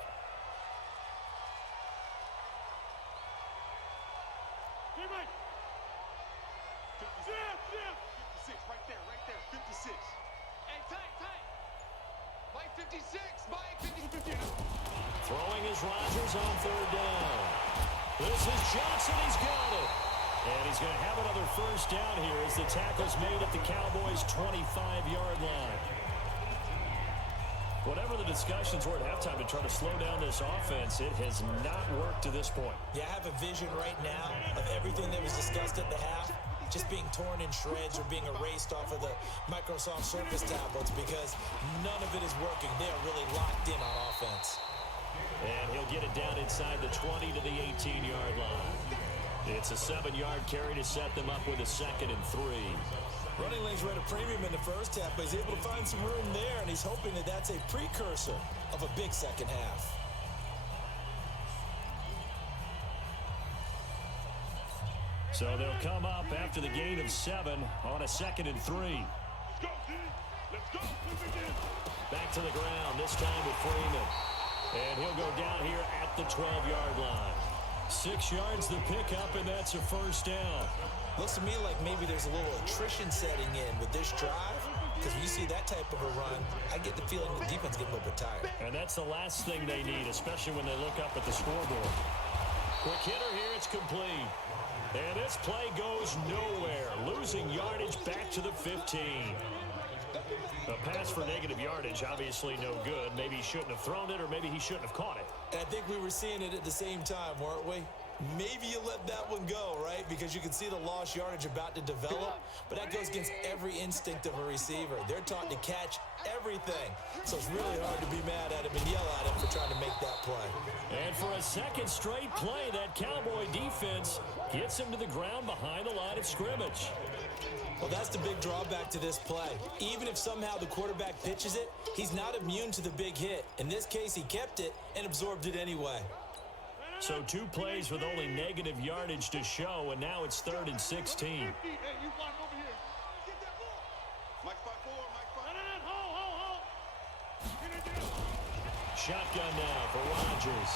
Throwing is Rodgers on 3rd down. This is Johnson. He's got it. And he's going to have another first down here as the tackle's made at the Cowboys' 25-yard line. Whatever the discussions were at halftime to try to slow down this offense, it has not worked to this point. Yeah, I have a vision right now of everything that was discussed at the half just being torn in shreds or being erased off of the Microsoft Surface tablets because none of it is working. They are really locked in on offense. And he'll get it down inside the 20 to the 18-yard line. It's a 7-yard carry to set them up with a 2nd and 3. Running lanes were at a premium in the first half, but he's able to find some room there, and he's hoping that that's a precursor of a big second half. So they'll come up after the gain of 7 on a 2nd and 3. Let's go, team. Let's go. Back to the ground, this time with Freeman. And he'll go down here at the 12-yard line. 6 yards the pickup, and that's a first down. Looks to me like maybe there's a little attrition setting in with this drive, because when you see that type of a run, I get the feeling the defense getting a little bit tired. And that's the last thing they need, especially when they look up at the scoreboard. Quick hitter here, it's complete. And this play goes nowhere, losing yardage back to the 15. A pass for negative yardage, obviously no good. Maybe he shouldn't have thrown it, or maybe he shouldn't have caught it. And I think we were seeing it at the same time, weren't we? Maybe you let that one go, right? Because you can see the lost yardage about to develop, but that goes against every instinct of a receiver. They're taught to catch everything. So it's really hard to be mad at him and yell at him for trying to make that play. And for a second straight play, that Cowboy defense gets him to the ground behind the line of scrimmage. Well, that's the big drawback to this play. Even if somehow the quarterback pitches it, he's not immune to the big hit. In this case, he kept it and absorbed it anyway. So 2 plays with only negative yardage to show, and now it's 3rd and 16. Hey, you block over here. Get that ball. Mike 5-4, Mike 5. Shotgun now for Rodgers.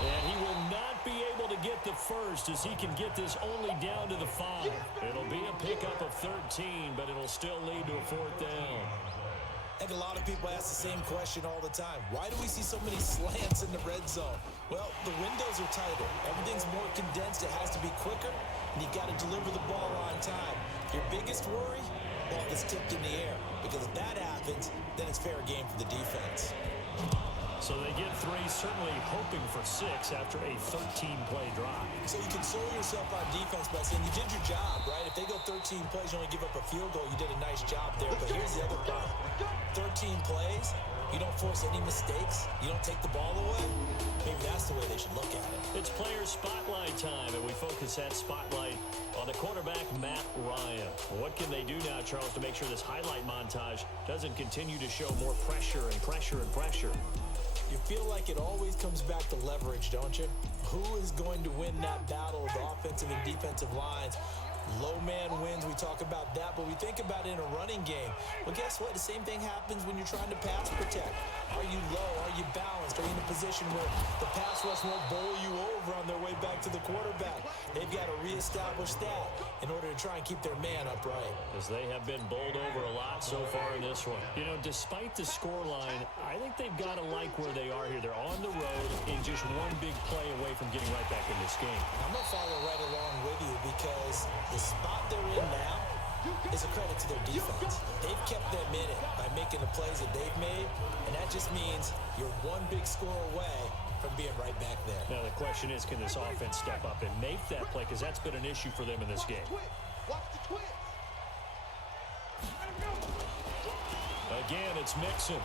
And he will not be able to get the first as he can get this only down to the 5. It'll be a pickup of 13, but it'll still lead to a 4th down. And a lot of people ask the same question all the time. Why do we see so many slants in the red zone? Well, the windows are tighter. Everything's more condensed. It has to be quicker, and you got to deliver the ball on time. Your biggest worry? Well, if it's tipped in the air. Because if that happens, then it's fair game for the defense. So they get 3, certainly hoping for 6 after a 13-play drive. So you console yourself on defense by saying you did your job, right? If they go 13 plays, you only give up a field goal, you did a nice job there. But here's the other part. 13 plays, you don't force any mistakes, you don't take the ball away. Maybe that's the way they should look at it. It's player spotlight time, and we focus that spotlight on the quarterback, Matt Ryan. What can they do now, Charles, to make sure this highlight montage doesn't continue to show more pressure and pressure and pressure? You feel like it always comes back to leverage, don't you? Who is going to win that battle of the offensive and defensive lines? Low man wins, we talk about that, but we think about it in a running game. Well, guess what? The same thing happens when you're trying to pass protect. Are you low? Are you balanced? Are you in a position where the pass rush won't bowl you over on their way back to the quarterback? They've got to reestablish that in order to try and keep their man upright. As they have been bowled over a lot so far in this one. You know, despite the scoreline, I think they've got to like where they are here. They're on the road in just one big play away from getting right back in this game. I'm going to follow right along with you because the spot they're in now is a credit to their defense. They've kept them in it by making the plays that they've made, and that just means you're one big score away from being right back there. Now the question is, can this offense step up and make that play? Because that's been an issue for them in this game. Watch the twist. Again, it's Mixon.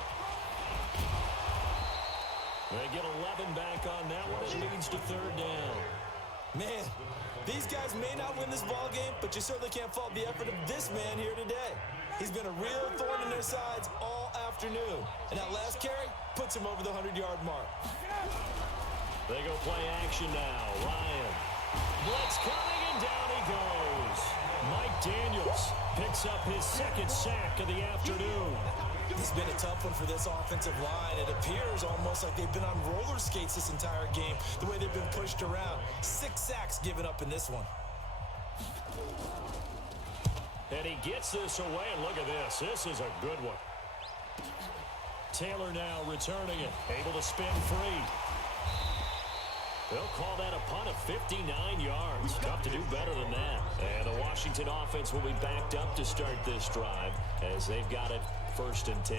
They get 11 back on that one. It leads to 3rd down. Man, these guys may not win this ball game, but you certainly can't fault the effort of this man here today. He's been a real thorn in their sides all afternoon. And that last carry puts him over the 100-yard mark. They go play action now. Ryan. Blitz coming, and down he goes. Mike Daniels picks up his 2nd sack of the afternoon. It's been a tough one for this offensive line. It appears almost like they've been on roller skates this entire game, the way they've been pushed around. 6 sacks given up in this one. And he gets this away, and look at this. This is a good one. Taylor now returning it, able to spin free. They'll call that a punt of 59 yards. Tough to do better than that. And the Washington offense will be backed up to start this drive as they've got it 1st and 10.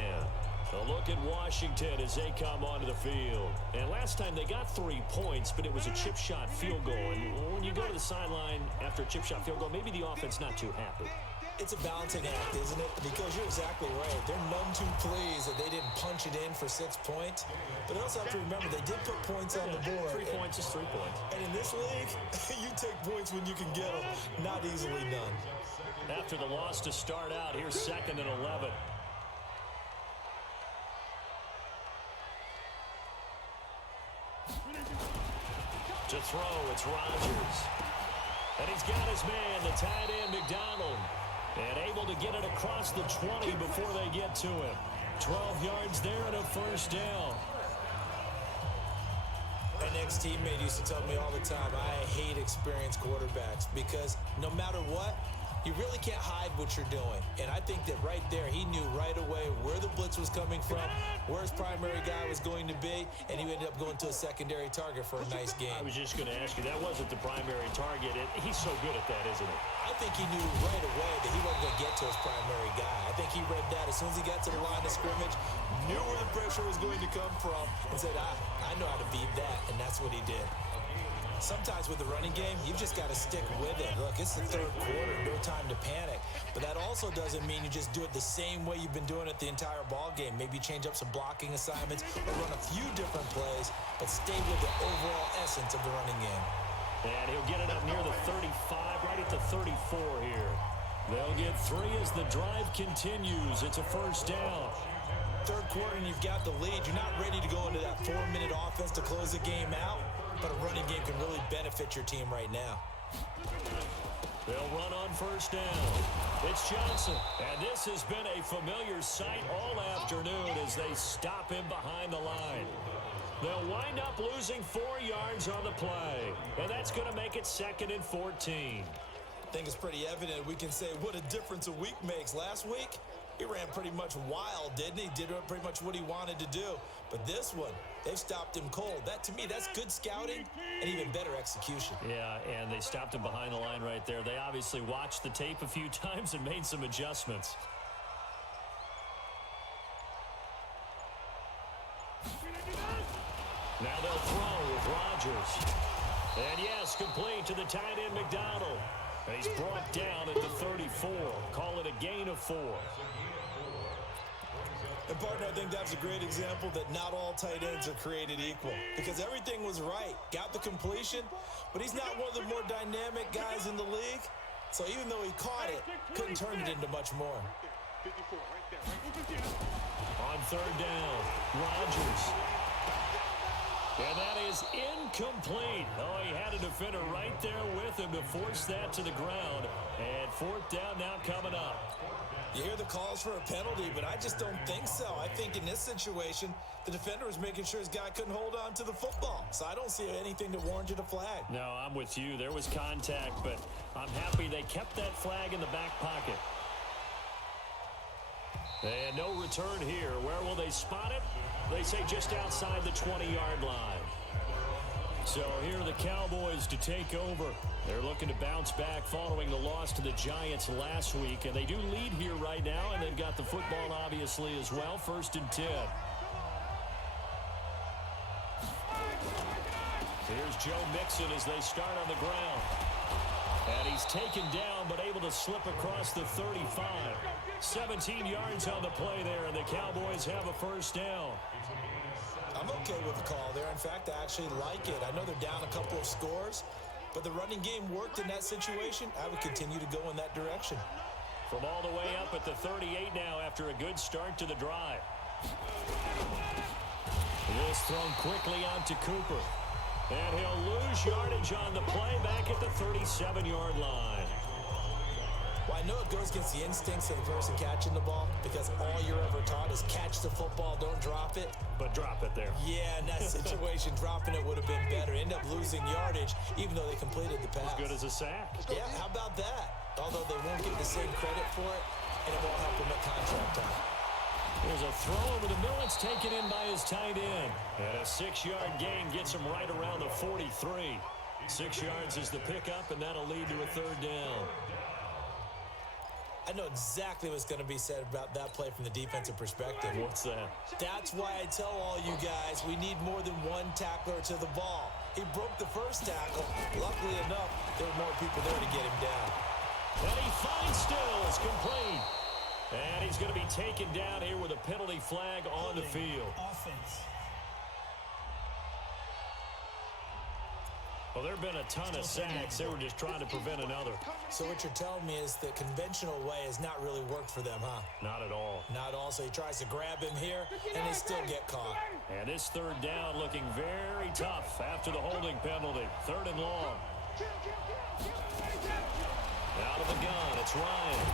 A look at Washington as they come onto the field. And last time they got 3 points, but it was a chip shot field goal. And when you go to the sideline after a chip shot field goal, maybe the offense not too happy. It's a balancing act, isn't it? Because you're exactly right. They're none too pleased that they didn't punch it in for 6 points. But they also have to remember they did put points on the board. 3 points is 3 points. And in this league, you take points when you can get them. Not easily done. After the loss to start out, here's 2nd and 11. To throw, it's Rodgers. And he's got his man, the tight end, McDonald. And able to get it across the 20 before they get to him. 12 yards there and a first down. An ex-teammate used to tell me all the time, I hate experienced quarterbacks because no matter what, you really can't hide what you're doing. And I think that right there, he knew right away where the blitz was coming from, where his primary guy was going to be, and he ended up going to a secondary target for a nice game. I was just going to ask you, that wasn't the primary target. He's so good at that, isn't he? I think he knew right away that he wasn't going to get to his primary guy. I think he read that as soon as he got to the line of scrimmage, knew where the pressure was going to come from, and said, I know how to beat that, and that's what he did. Sometimes with the running game, you've just got to stick with it. Look, it's the third quarter, no time to panic. But that also doesn't mean you just do it the same way you've been doing it the entire ball game. Maybe change up some blocking assignments or run a few different plays, but stay with the overall essence of the running game. And he'll get it up near the 35, right at the 34 here. They'll get 3 as the drive continues. It's a first down. Third quarter and you've got the lead. You're not ready to go into that 4-minute offense to close the game out. But a running game can really benefit your team right now. They'll run on first down. It's Johnson. And this has been a familiar sight all afternoon as they stop him behind the line. They'll wind up losing 4 yards on the play. And that's going to make it 2nd and 14. I think it's pretty evident we can say what a difference a week makes. Last week, he ran pretty much wild, didn't he? Did pretty much what he wanted to do. But this one, they've stopped him cold. That, to me, that's good scouting and even better execution. Yeah, and they stopped him behind the line right there. They obviously watched the tape a few times and made some adjustments. Now they'll throw with Rodgers. And yes, complete to the tight end, McDonald. And he's brought down at the 34. Call it a gain of 4. And, partner, I think that's a great example that not all tight ends are created equal. Because everything was right. Got the completion, but he's not one of the more dynamic guys in the league. So even though he caught it, couldn't turn it into much more. 54, right there. On third down, Rodgers. And that is incomplete. Oh, he had a defender right there with him to force that to the ground. And fourth down now coming up. You hear the calls for a penalty, but I just don't think so. I think in this situation, the defender was making sure his guy couldn't hold on to the football. So I don't see anything to warrant a flag. No, I'm with you. There was contact, but I'm happy they kept that flag in the back pocket. And no return here. Where will they spot it? They say just outside the 20-yard line. So here are the Cowboys to take over. They're looking to bounce back following the loss to the Giants last week. And they do lead here right now, and they've got the football obviously as well. 1st and 10. Here's Joe Mixon as they start on the ground. And he's taken down but able to slip across the 35. 17 yards on the play there, and the Cowboys have a first down. I'm okay with the call there. In fact, I actually like it. I know they're down a couple of scores, but the running game worked in that situation. I would continue to go in that direction. From all the way up at the 38 now after a good start to the drive. This thrown quickly out to Cooper. And he'll lose yardage on the play back at the 37-yard line. Well, I know it goes against the instincts of the person catching the ball because all you're ever taught is catch the football, don't drop it. But drop it there. Yeah, in that situation, dropping it would have been better. End up losing yardage even though they completed the pass. As good as a sack. Yeah, how about that? Although they won't get the same credit for it, and it won't help them at contract time. There's a throw over the middle. It's taken in by his tight end. And a 6-yard gain gets him right around the 43. 6 yards is the pickup, and that'll lead to a third down. I know exactly what's going to be said about that play from the defensive perspective. What's that? That's why I tell all you guys we need more than one tackler to the ball. He broke the first tackle. Luckily enough, there were more people there to get him down. And he finds Stills, complete. And he's going to be taken down here with a penalty flag on the field. Offense. Well, there have been a ton of sacks. They were just trying to prevent another. So what you're telling me is the conventional way has not really worked for them, huh? Not at all. Not all. So he tries to grab him here, and they still get caught. And this third down looking very tough after the holding penalty. 3rd and long. Out of the gun, it's Ryan.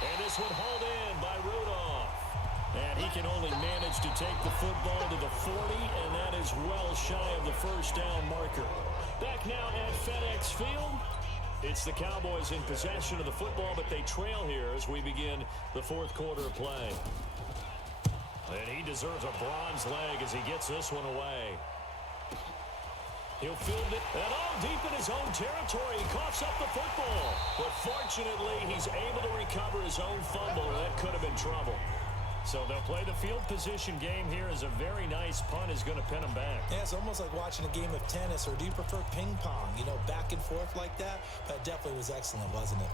And this one hauled in by Rudolph. And he can only manage to take the football to the 40, and that is well shy of the first down marker. Back now at FedEx Field. It's the Cowboys in possession of the football, but they trail here as we begin the 4th quarter of play. And he deserves a bronze leg as he gets this one away. He'll field it, and deep in his own territory. He coughs up the football. But fortunately, he's able to recover his own fumble, or that could have been trouble. So they'll play the field position game here as a very nice punt is going to pin them back. Yeah, it's almost like watching a game of tennis, or do you prefer ping pong? You know, back and forth like that? That definitely was excellent, wasn't it?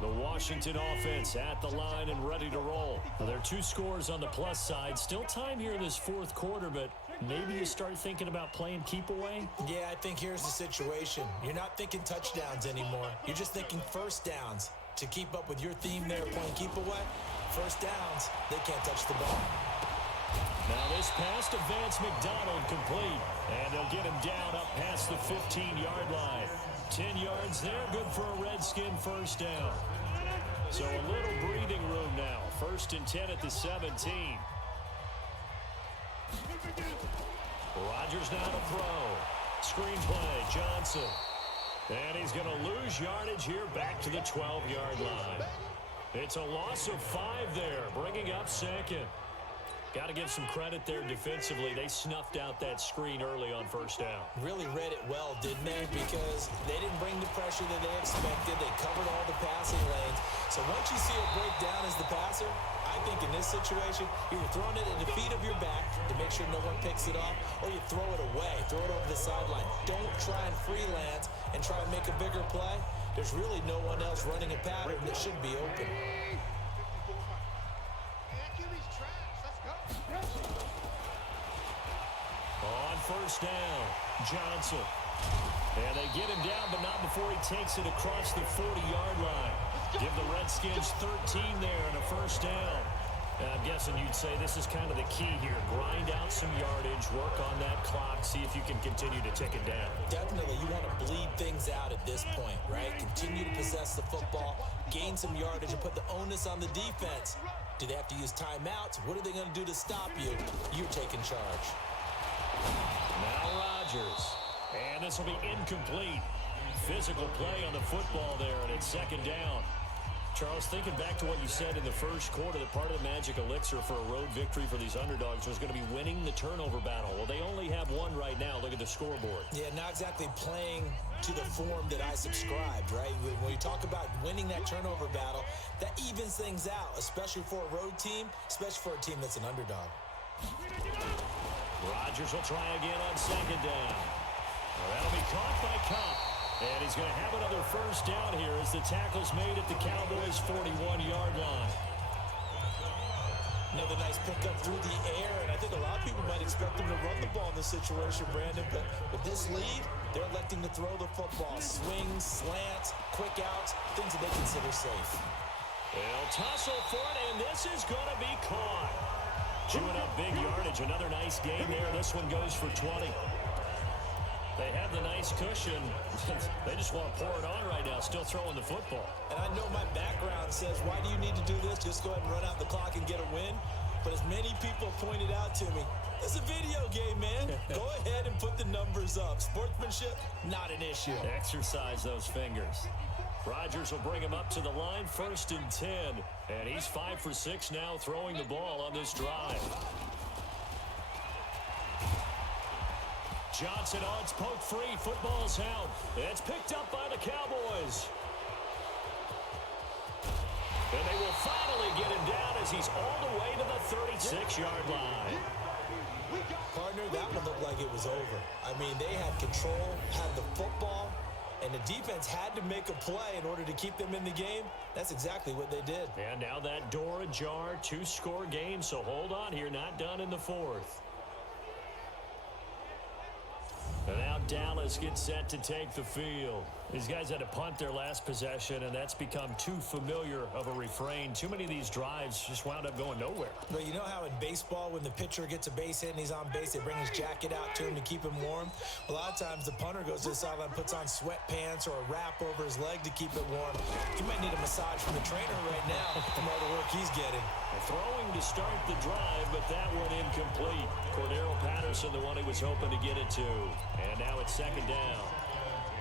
The Washington offense at the line and ready to roll. Well, there are 2 scores on the plus side. Still time here in this 4th quarter, but maybe you start thinking about playing keep away? Yeah, I think here's the situation. You're not thinking touchdowns anymore. You're just thinking first downs. To keep up with your theme there, playing keep away, first downs, they can't touch the ball. Now this pass to Vance McDonald complete. And they'll get him down up past the 15-yard line. 10 yards there, good for a Redskin first down. So a little breathing room now. 1st and 10 at the 17. Rodgers now to throw. Screenplay, Johnson. And he's going to lose yardage here back to the 12-yard line. It's a loss of 5 there, bringing up 2nd. Got to give some credit there defensively. They snuffed out that screen early on first down. Really read it well, didn't they? Because they didn't bring the pressure that they expected. They covered all the passing lanes. So once you see it break down as the passer, I think in this situation, you're throwing it at the feet of your back to make sure no one picks it off, or you throw it away, throw it over the sideline. Don't try and freelance and try and make a bigger play. There's really no one else running a pattern that should be open. On first down, Johnson. And they get him down, but not before he takes it across the 40-yard line. Give the Redskins 13 there and a first down. And I'm guessing you'd say this is kind of the key here. Grind out some yardage, work on that clock, see if you can continue to tick it down. Definitely, you want to bleed things out at this point, right? Continue to possess the football, gain some yardage, and put the onus on the defense. Do they have to use timeouts? What are they going to do to stop you? You're taking charge. Now Rodgers. And this will be incomplete. Physical play on the football there, and it's 2nd down. Charles, thinking back to what you said in the first quarter, that part of the magic elixir for a road victory for these underdogs was going to be winning the turnover battle. Well, they only have one right now. Look at the scoreboard. Yeah, not exactly playing to the form that I subscribed, right? When you talk about winning that turnover battle, that evens things out, especially for a road team, especially for a team that's an underdog. Rodgers will try again on 2nd down. Well, that'll be caught by Cup. And he's going to have another first down here as the tackle's made at the Cowboys' 41-yard line. Another nice pickup through the air, and I think a lot of people might expect them to run the ball in this situation, Brandon, but with this lead, they're electing to throw the football. Swings, slants, quick outs, things that they consider safe. They'll tussle for it, and this is going to be caught. Chewing up big yardage, another nice gain there. This one goes for 20. They have the nice cushion. They just want to pour it on right now, still throwing the football. And I know my background says, why do you need to do this? Just go ahead and run out the clock and get a win. But as many people pointed out to me, it's a video game, man. Go ahead and put the numbers up. Sportsmanship, not an issue. Exercise those fingers. Rodgers will bring him up to the line, 1st and 10. And he's 5 for 6 now, throwing the ball on this drive. Johnson, it's poked free. Football's out. It's picked up by the Cowboys. finally get him down as he's all the way to the 36-yard line. Partner, that one looked like it was over. I mean, they had control, had the football, and the defense had to make a play in order to keep them in the game. That's exactly what they did. And now that door ajar, 2-score game, so hold on here, not done in the fourth. And now Dallas gets set to take the field. These guys had to punt their last possession, and that's become too familiar of a refrain. Too many of these drives just wound up going nowhere. But you know how in baseball, when the pitcher gets a base hit and he's on base, they bring his jacket out to him to keep him warm? A lot of times the punter goes to the sideline, puts on sweatpants or a wrap over his leg to keep it warm. He might need a massage from the trainer right now from all the work he's getting. Throwing to start the drive, but that one incomplete. Cordero Patterson, the one he was hoping to get it to. And now it's second down.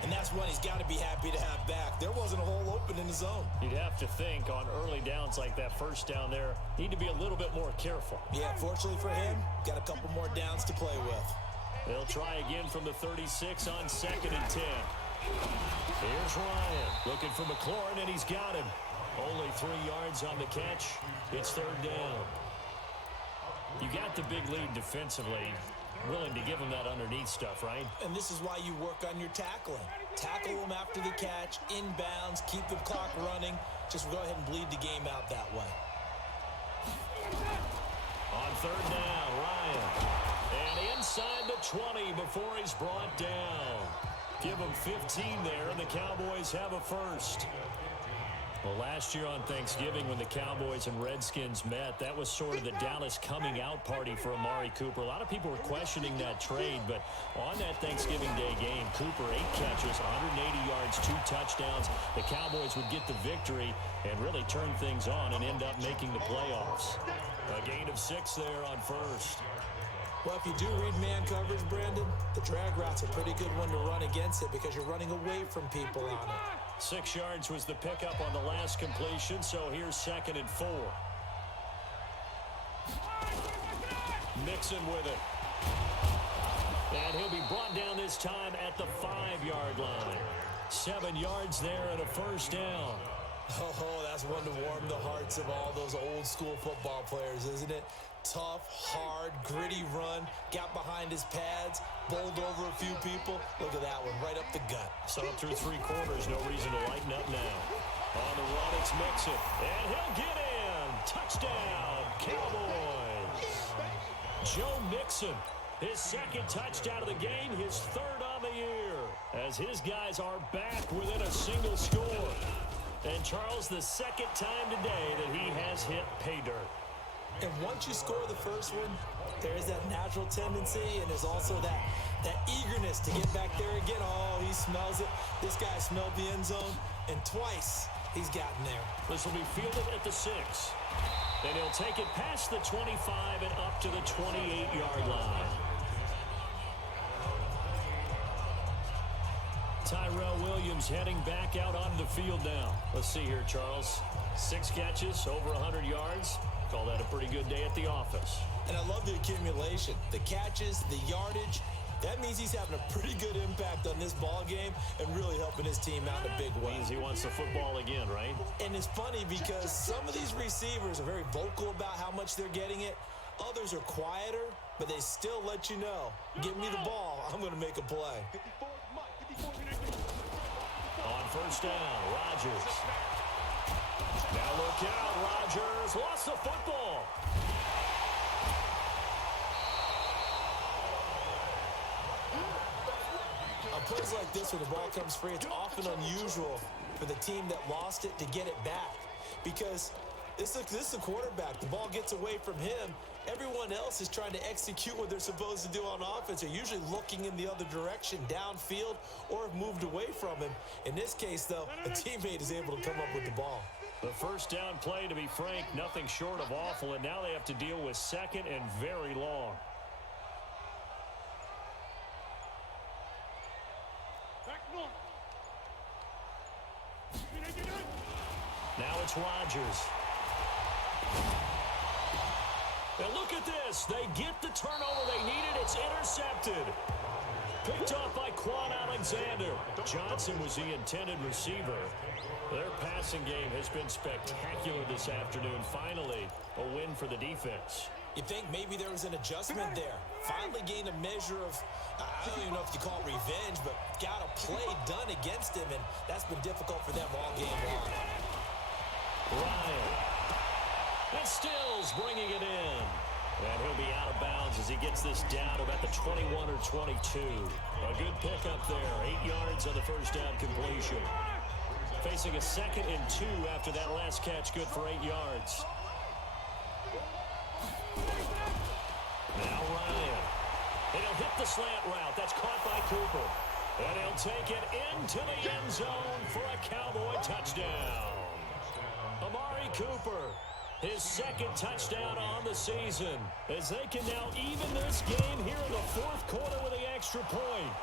And that's one he's got to be happy to have back. There wasn't a hole open in the zone. You'd have to think on early downs like that first down there, need to be a little bit more careful. Yeah, fortunately for him, got a couple more downs to play with. They'll try again from the 36 on 2nd and 10. Here's Ryan looking for McLaurin, and he's got him. Only 3 yards on the catch. It's third down. You got the big lead defensively. Willing to give him that underneath stuff, right? And this is why you work on your tackling. Tackle them after the catch, inbounds, keep the clock running. Just go ahead and bleed the game out that way. On third down, Ryan. And inside the 20 before he's brought down. Give him 15 there, and the Cowboys have a first. Well, last year on Thanksgiving when the Cowboys and Redskins met, that was sort of the Dallas coming out party for Amari Cooper. A lot of people were questioning that trade, but on that Thanksgiving Day game, Cooper, 8 catches, 180 yards, 2 touchdowns. The Cowboys would get the victory and really turn things on and end up making the playoffs. A gain of 6 there on first. Well, if you do read man coverage, Brandon, the drag route's a pretty good one to run against it because you're running away from people on it. 6 yards was the pickup on the last completion, so here's 2nd and 4. Mixon with it. And he'll be brought down this time at the 5-yard line. 7 yards there and a first down. Oh, that's one to warm the hearts of all those old school football players, isn't it? Tough, hard, gritty run, got behind his pads, bowled over a few people. Look at that one, right up the gut. So up through 3 quarters, no reason to lighten up now. On the run, it's Mixon, and he'll get in. Touchdown, Cowboys. Joe Mixon, his 2nd touchdown of the game, his 3rd on the year, as his guys are back within a single score. And Charles, the 2nd time today that he has hit pay dirt. And once you score the first one, there is that natural tendency, and there's also that eagerness to get back there again. Oh, he smells it. This guy smelled the end zone, and twice he's gotten there. This will be fielded at the 6. And he'll take it past the 25 and up to the 28-yard line. Tyrell Williams heading back out onto the field now. Let's see here, Charles. 6 catches, over 100 yards. Call that a pretty good day at the office. And I love the accumulation. The catches, the yardage. That means he's having a pretty good impact on this ball game and really helping his team out in a big way. Means he wants the football again, right? And it's funny because some of these receivers are very vocal about how much they're getting it. Others are quieter, but they still let you know, give me the ball, I'm going to make a play. On first down, Rodgers. Now look out, Rodgers lost the football. On plays like this, when the ball comes free, it's often unusual for the team that lost it to get it back. Because this is the quarterback. The ball gets away from him. Everyone else is trying to execute what they're supposed to do on offense. They're usually looking in the other direction, downfield, or have moved away from him. In this case, though, a teammate is able to come up with the ball. The first down play, to be frank, nothing short of awful, and now they have to deal with 2nd and very long. Now it's Rodgers. And look at this. They get the turnover they needed. It's intercepted. Picked off by Quan Alexander. Johnson was the intended receiver. Their passing game has been spectacular this afternoon. Finally, a win for the defense. You think maybe there was an adjustment there. Finally gained a measure of, I don't even know if you call it revenge, but got a play done against him, and that's been difficult for them all game long. Ryan. And Stills bringing it in. And he'll be out of bounds as he gets this down to about the 21 or 22. A good pickup there. 8 yards on the first down completion. Facing a 2nd and 2 after that last catch, good for 8 yards. Now Ryan. And he'll hit the slant route. That's caught by Cooper. And he'll take it into the end zone for a Cowboy touchdown. Amari Cooper, his 2nd touchdown on the season, as they can now even this game here in the 4th quarter with the extra point.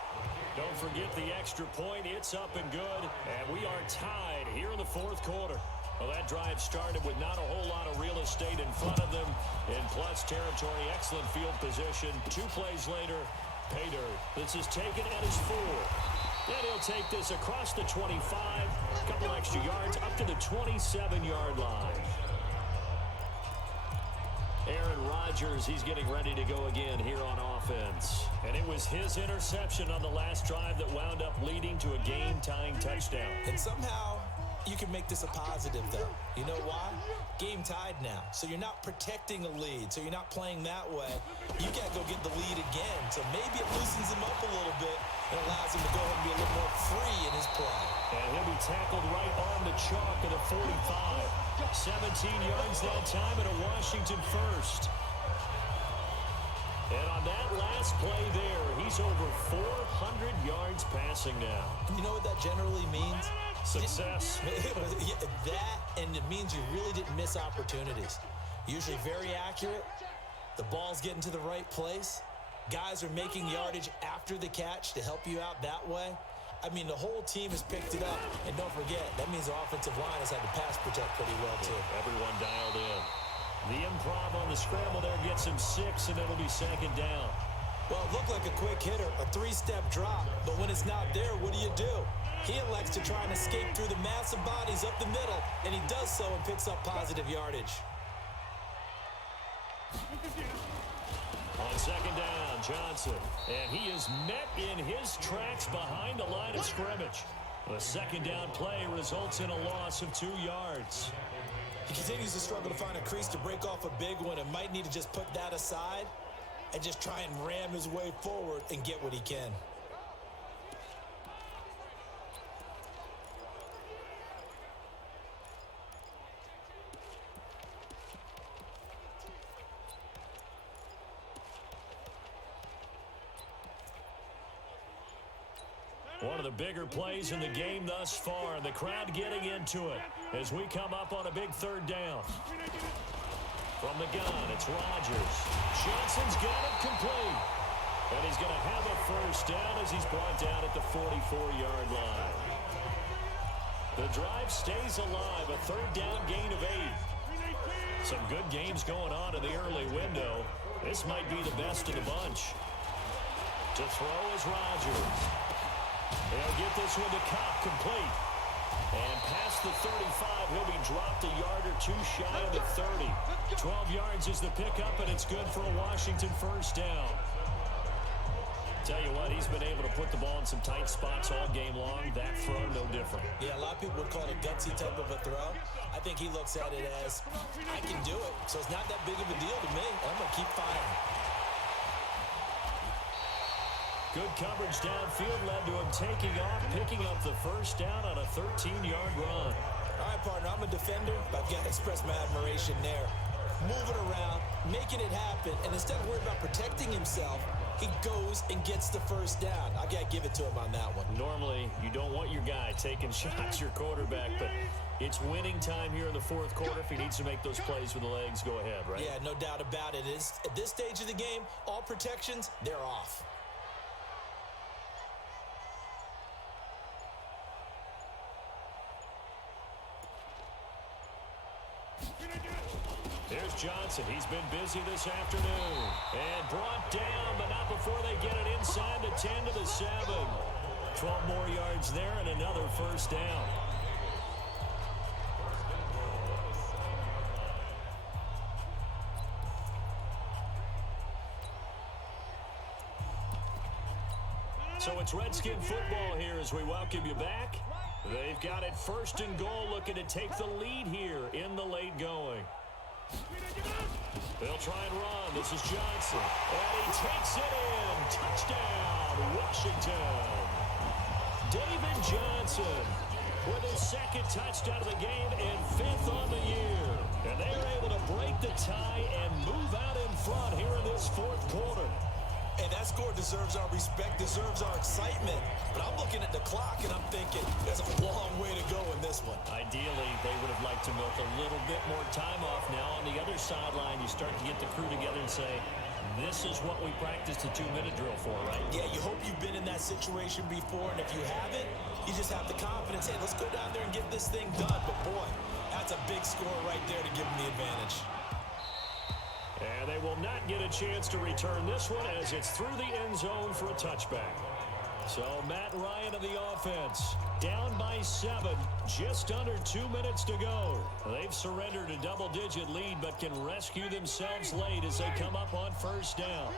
Don't forget the extra point. It's up and good, and we are tied here in the 4th quarter. Well, that drive started with not a whole lot of real estate in front of them. In plus territory, excellent field position. 2 plays later, pay dirt. This is taken at his 4. And he'll take this across the 25, a couple extra yards, up to the 27-yard line. Aaron Rodgers, he's getting ready to go again here on offense. And it was his interception on the last drive that wound up leading to a game-tying touchdown. And somehow you can make this a positive, though. You know why? Game tied now. So you're not protecting a lead. So you're not playing that way. You can't go get the lead again. So maybe it loosens him up a little bit and allows him to go ahead and be a little more free in his play. And he'll be tackled right on the chalk at the 45. 17 yards that time at a Washington first. And on that last play there, he's over 400 yards passing now. You know what that generally means? Success. That, and it means you really didn't miss opportunities. Usually very accurate. The ball's getting to the right place. Guys are making yardage after the catch to help you out that way. I mean, the whole team has picked it up. And don't forget, that means the offensive line has had to pass protect pretty well, too. Everyone dialed in. The improv on the scramble there gets him 6, and it'll be 2nd down. Well, it looked like a quick hitter, a 3-step drop. But when it's not there, what do? He elects to try and escape through the massive bodies up the middle, and he does so and picks up positive yardage. On 2nd down, Johnson. And he is met in his tracks behind the line of scrimmage. The 2nd down play results in a loss of 2 yards. He continues to struggle to find a crease to break off a big one and might need to just put that aside and just try and ram his way forward and get what he can. One of the bigger plays in the game thus far. The crowd getting into it as we come up on a big 3rd down. From the gun, it's Rodgers. Johnson's got it complete. And he's going to have a 1st down as he's brought down at the 44-yard line. The drive stays alive. A 3rd down gain of 8. Some good games going on in the early window. This might be the best of the bunch. To throw is Rodgers. He'll get this one to Cobb, complete. And past the 35, he'll be dropped a yard or 2 shy of the 30. 12 yards is the pickup, and it's good for a Washington 1st down. Tell you what, he's been able to put the ball in some tight spots all game long. That throw, no different. Yeah, a lot of people would call it a gutsy type of a throw. I think he looks at it as, I can do it. So it's not that big of a deal to me. I'm going to keep firing. Good coverage downfield led to him taking off, picking up the 1st down on a 13-yard run. All right, partner, I'm a defender, but I've got to express my admiration there. Moving around, making it happen, and instead of worrying about protecting himself, he goes and gets the 1st down. I got to give it to him on that one. Normally, you don't want your guy taking shots, your quarterback, but it's winning time here in the 4th quarter. If he needs to make those plays with the legs, go ahead, right? Yeah, no doubt about it. At this stage of the game, all protections, they're off. Here's Johnson. He's been busy this afternoon. And brought down, but not before they get it inside the 10 to the 7. 12 more yards there and another first down. So it's Redskin football here as we welcome you back. They've got it first and goal, looking to take the lead here in the late going. They'll try and run. This is Johnson. And he takes it in. Touchdown, Washington. David Johnson with his second touchdown of the game and 5th on the year. And they are able to break the tie and move out in front here in this 4th quarter. Hey, that score deserves our respect, deserves our excitement. But I'm looking at the clock, and I'm thinking there's a long way to go in this one. Ideally, they would have liked to milk a little bit more time off. Now, on the other sideline, you start to get the crew together and say, this is what we practiced a 2-minute drill for, right? Yeah, you hope you've been in that situation before, and if you haven't, you just have the confidence, hey, let's go down there and get this thing done. But, boy, that's a big score right there to give them the advantage. And they will not get a chance to return this one as it's through the end zone for a touchback. So Matt Ryan of the offense down by 7, just under 2 minutes to go. They've surrendered a double-digit lead but can rescue themselves late as they come up on first down.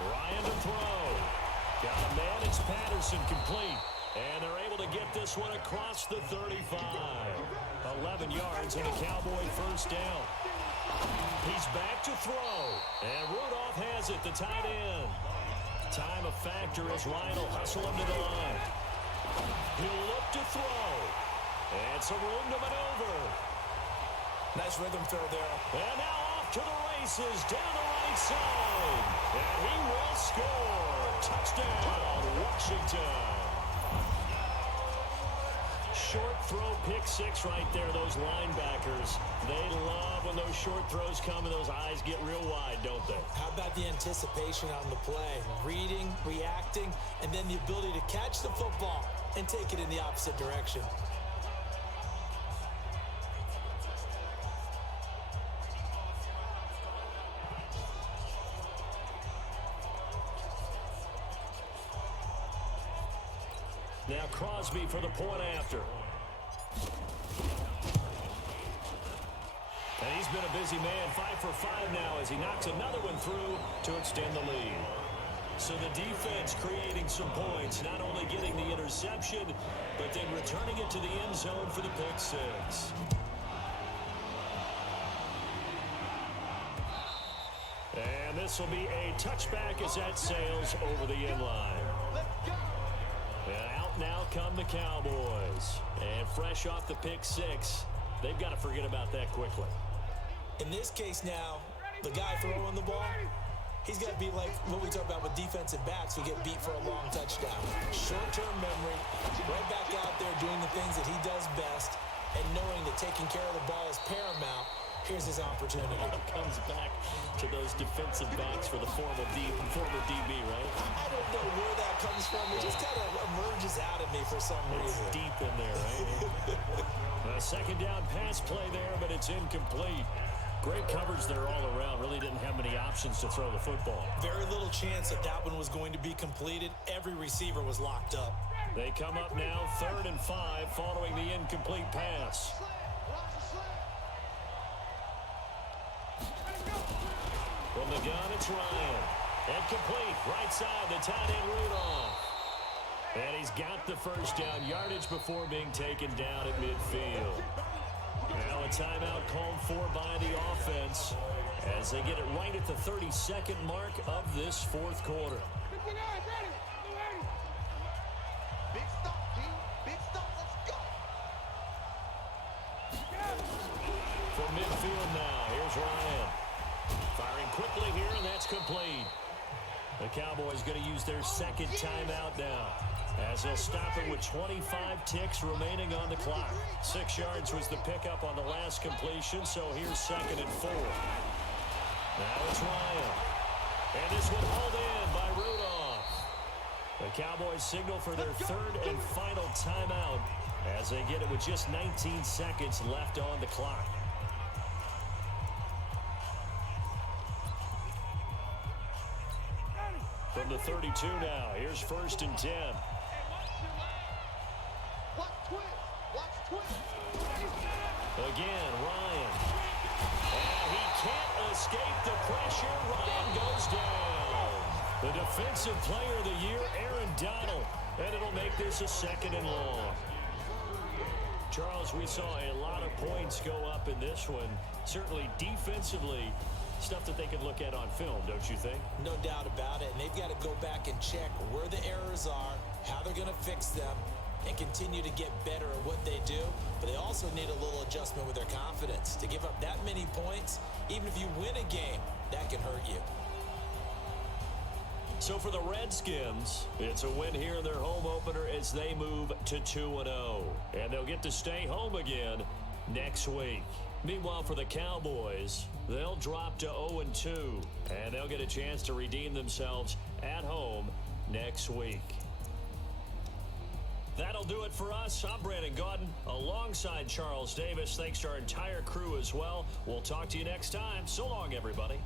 Ryan to throw. Got a man, it's Patterson complete. And they're able to get this one across the 35. 11 yards and a Cowboy first down. He's back to throw. And Rudolph has it, the tight end. Time a factor as Ryan will hustle him to the line. He'll look to throw. And some room to maneuver. Nice rhythm throw there. And now off to the races down the right side. And he will score. Touchdown, Washington. Short throw, pick 6 right there, those linebackers. They love when those short throws come and those eyes get real wide, don't they? How about the anticipation on the play? Reading, reacting, and then the ability to catch the football and take it in the opposite direction. Now Crosby for the point after. And he's been a busy man, 5 for 5 now as he knocks another one through to extend the lead. So the defense creating some points, not only getting the interception, but then returning it to the end zone for the pick 6. And this will be a touchback as that sails over the end line. And out now come the Cowboys. And fresh off the pick 6, they've got to forget about that quickly. In this case now, the guy throwing the ball, he's got to be like what we talk about with defensive backs who get beat for a long touchdown. Short-term memory, right back out there doing the things that he does best, and knowing that taking care of the ball is paramount. Here's his opportunity. Comes back to those defensive backs for the former DB, right? I don't know where that comes from. It just kind of emerges out of me for some reason. It's deep in there, right? A second down pass play there, but it's incomplete. Great coverage there all around. Really didn't have many options to throw the football. Very little chance that that one was going to be completed. Every receiver was locked up. They come up now 3rd and 5 following the incomplete pass. From the gun, it's Ryan. And complete, right side, the tight end Rudolph. And he's got the first down, yardage before being taken down at midfield. Now a timeout called for by the offense as they get it right at the 32nd mark of this 4th quarter. Big stop, G. Big stop. Let's go. From midfield now, here's Ryan. Firing quickly here, and that's complete. The Cowboys going to use their second timeout now as they'll stop it with 25 ticks remaining on the clock. 6 yards was the pickup on the last completion, so here's 2nd and 4. Now it's Ryan. And this one hauled in by Rudolph. The Cowboys signal for their 3rd and final timeout as they get it with just 19 seconds left on the clock. From the 32 now, here's 1st and 10. Again, Ryan. And he can't escape the pressure. Ryan goes down. The defensive player of the year, Aaron Donald. And it'll make this a 2nd and long. Charles, we saw a lot of points go up in this one. Certainly defensively, stuff that they could look at on film, don't you think? No doubt about it. And they've got to go back and check where the errors are, how they're going to fix them, and continue to get better at what they do. But they also need a little adjustment with their confidence. To give up that many points, even if you win a game, that can hurt you. So for the Redskins, it's a win here in their home opener as they move to 2-0. And they'll get to stay home again next week. Meanwhile, for the Cowboys, they'll drop to 0-2. And they'll get a chance to redeem themselves at home next week. That'll do it for us. I'm Brandon Gaudin alongside Charles Davis. Thanks to our entire crew as well. We'll talk to you next time. So long, everybody.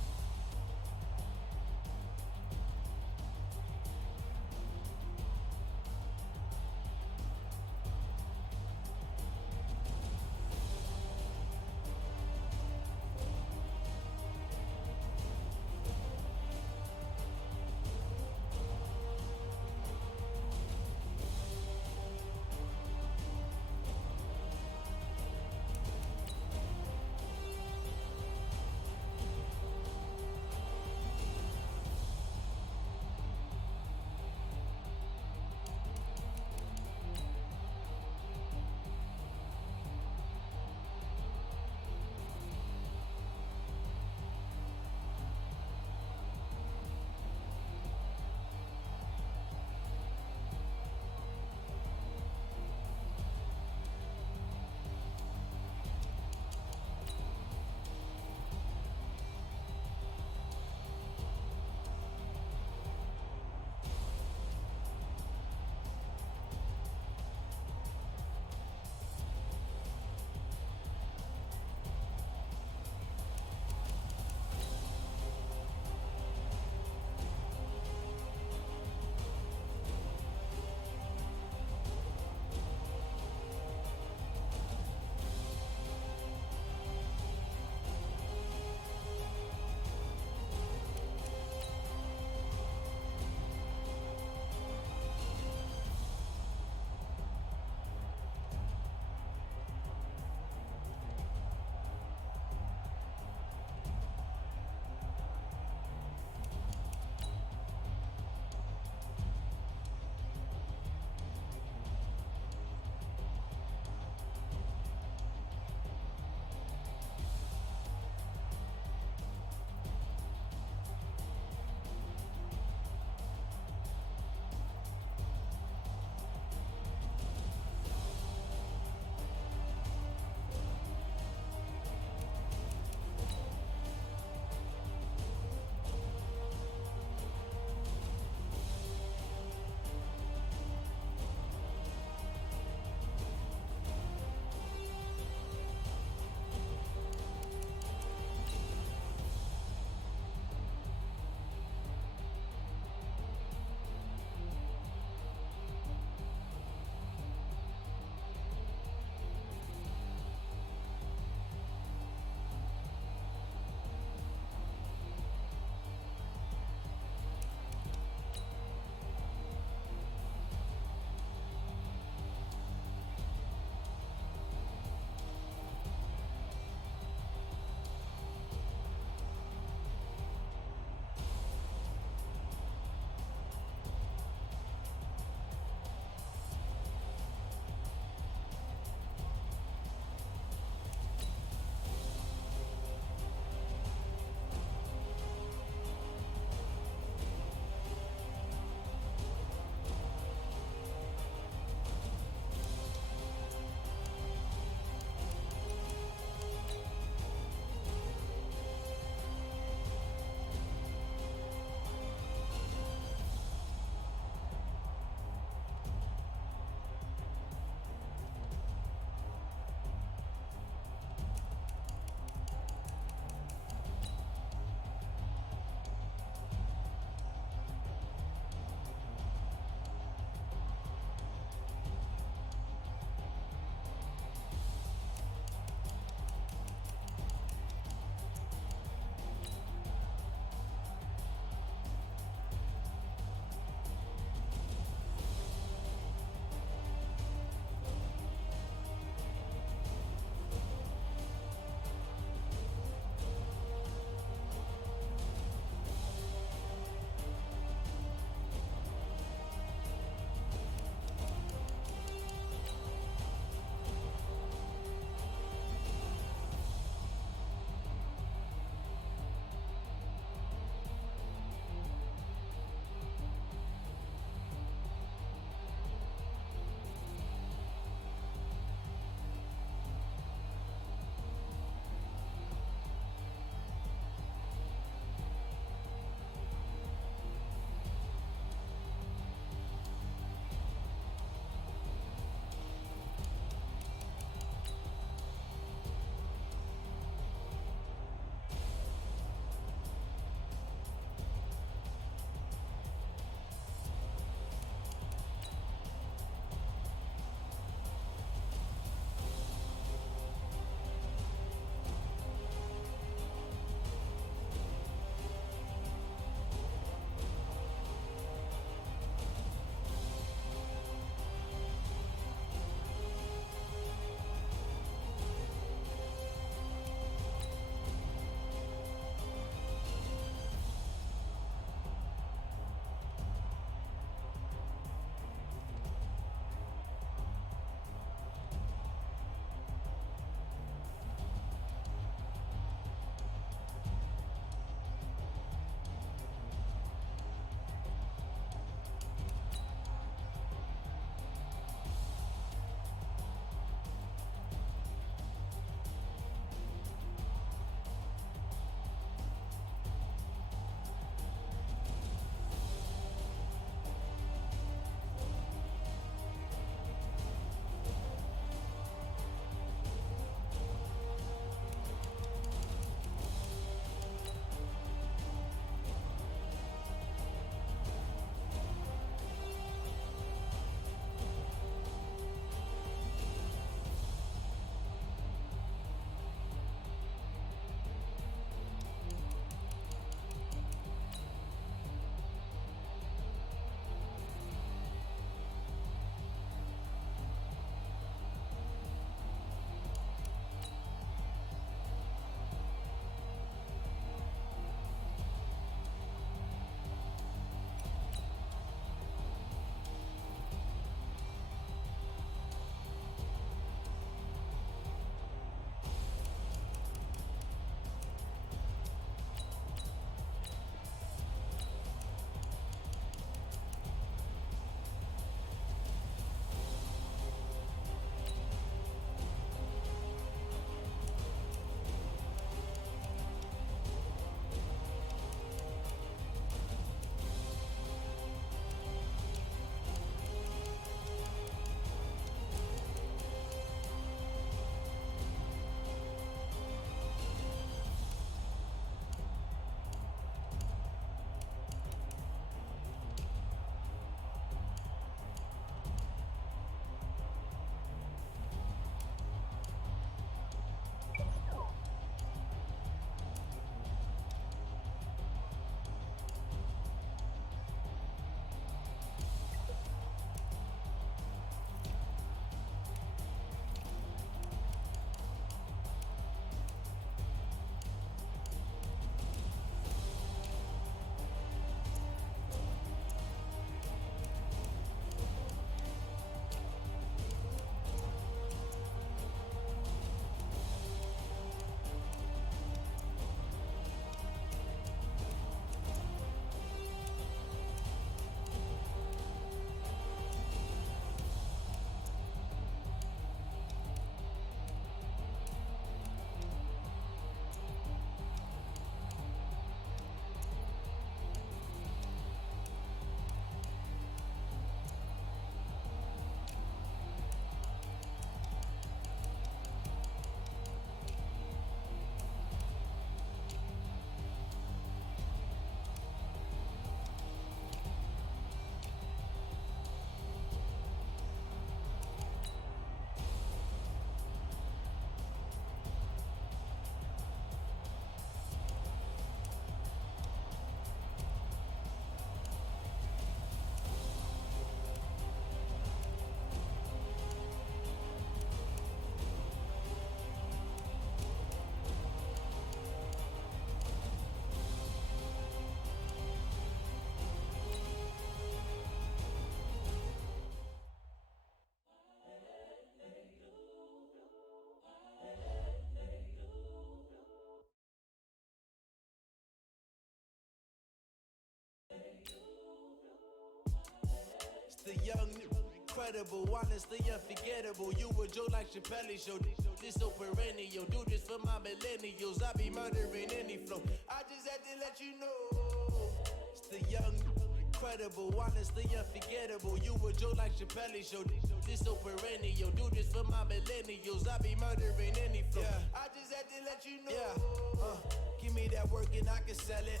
incredible, honestly unforgettable. You a joke like Chappelle Show. This so perennial, do this for my millennials. I be murdering any flow. I just had to let you know. It's the young, incredible, honestly unforgettable. You a joke like Chappelle Show. This so perennial, do this for my millennials. I be murdering any flow. Yeah. I just had to let you know. Yeah. Give me that work and I can sell it.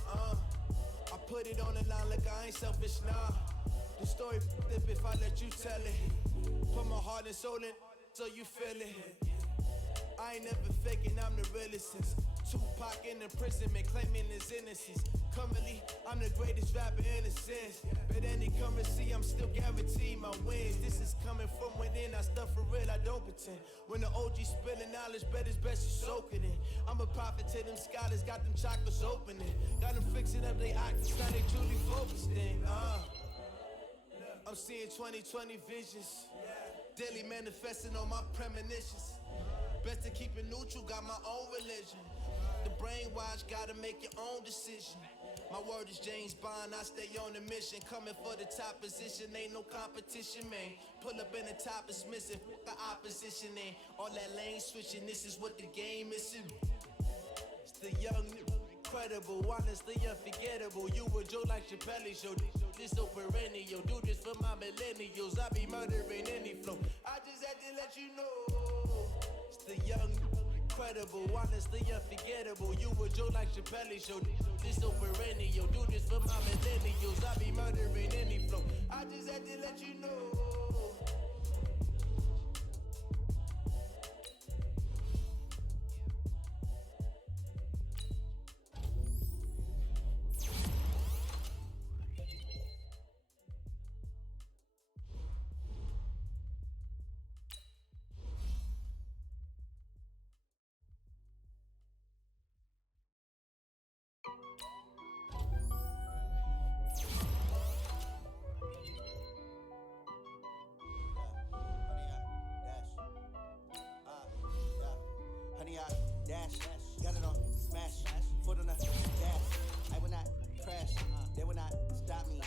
I put it on the line like I ain't selfish, nah. The story flip if I let you tell it. Put my heart and soul in so you feel it. I ain't never faking, I'm the realest since Tupac in imprisonment, claiming his innocence. Currently, I'm the greatest rapper in a sense. But any currency, I'm still guaranteed my wins. This is coming from within, I stuff for real, I don't pretend. When the OG spilling knowledge, bet it's best you soak it in. I'm a prophet to them scholars, got them chakras opening. Got them fixing up they octaves, now they truly focused in. I'm seeing 2020 visions. Daily manifesting on my premonitions. Best to keep it neutral, got my own religion. The brainwash, gotta make your own decision. My word is James Bond, I stay on the mission. Coming for the top position, ain't no competition, man. Pull up in the top is missing, the opposition ain't. All that lane switching, this is what the game is. It's the young, incredible, honestly unforgettable. You a joke like Chappelle Show. This so perennial, do this for my millennials. I be murdering any flow. I just had to let you know. It's the young, incredible, honestly unforgettable. You a joke like Chappelle Show. This so perennial, do this for my millennials. I be murdering any flow. I just had to let you know. Honey, I dash, got it on smash, foot on the gas. I will not crash, they will not stop me.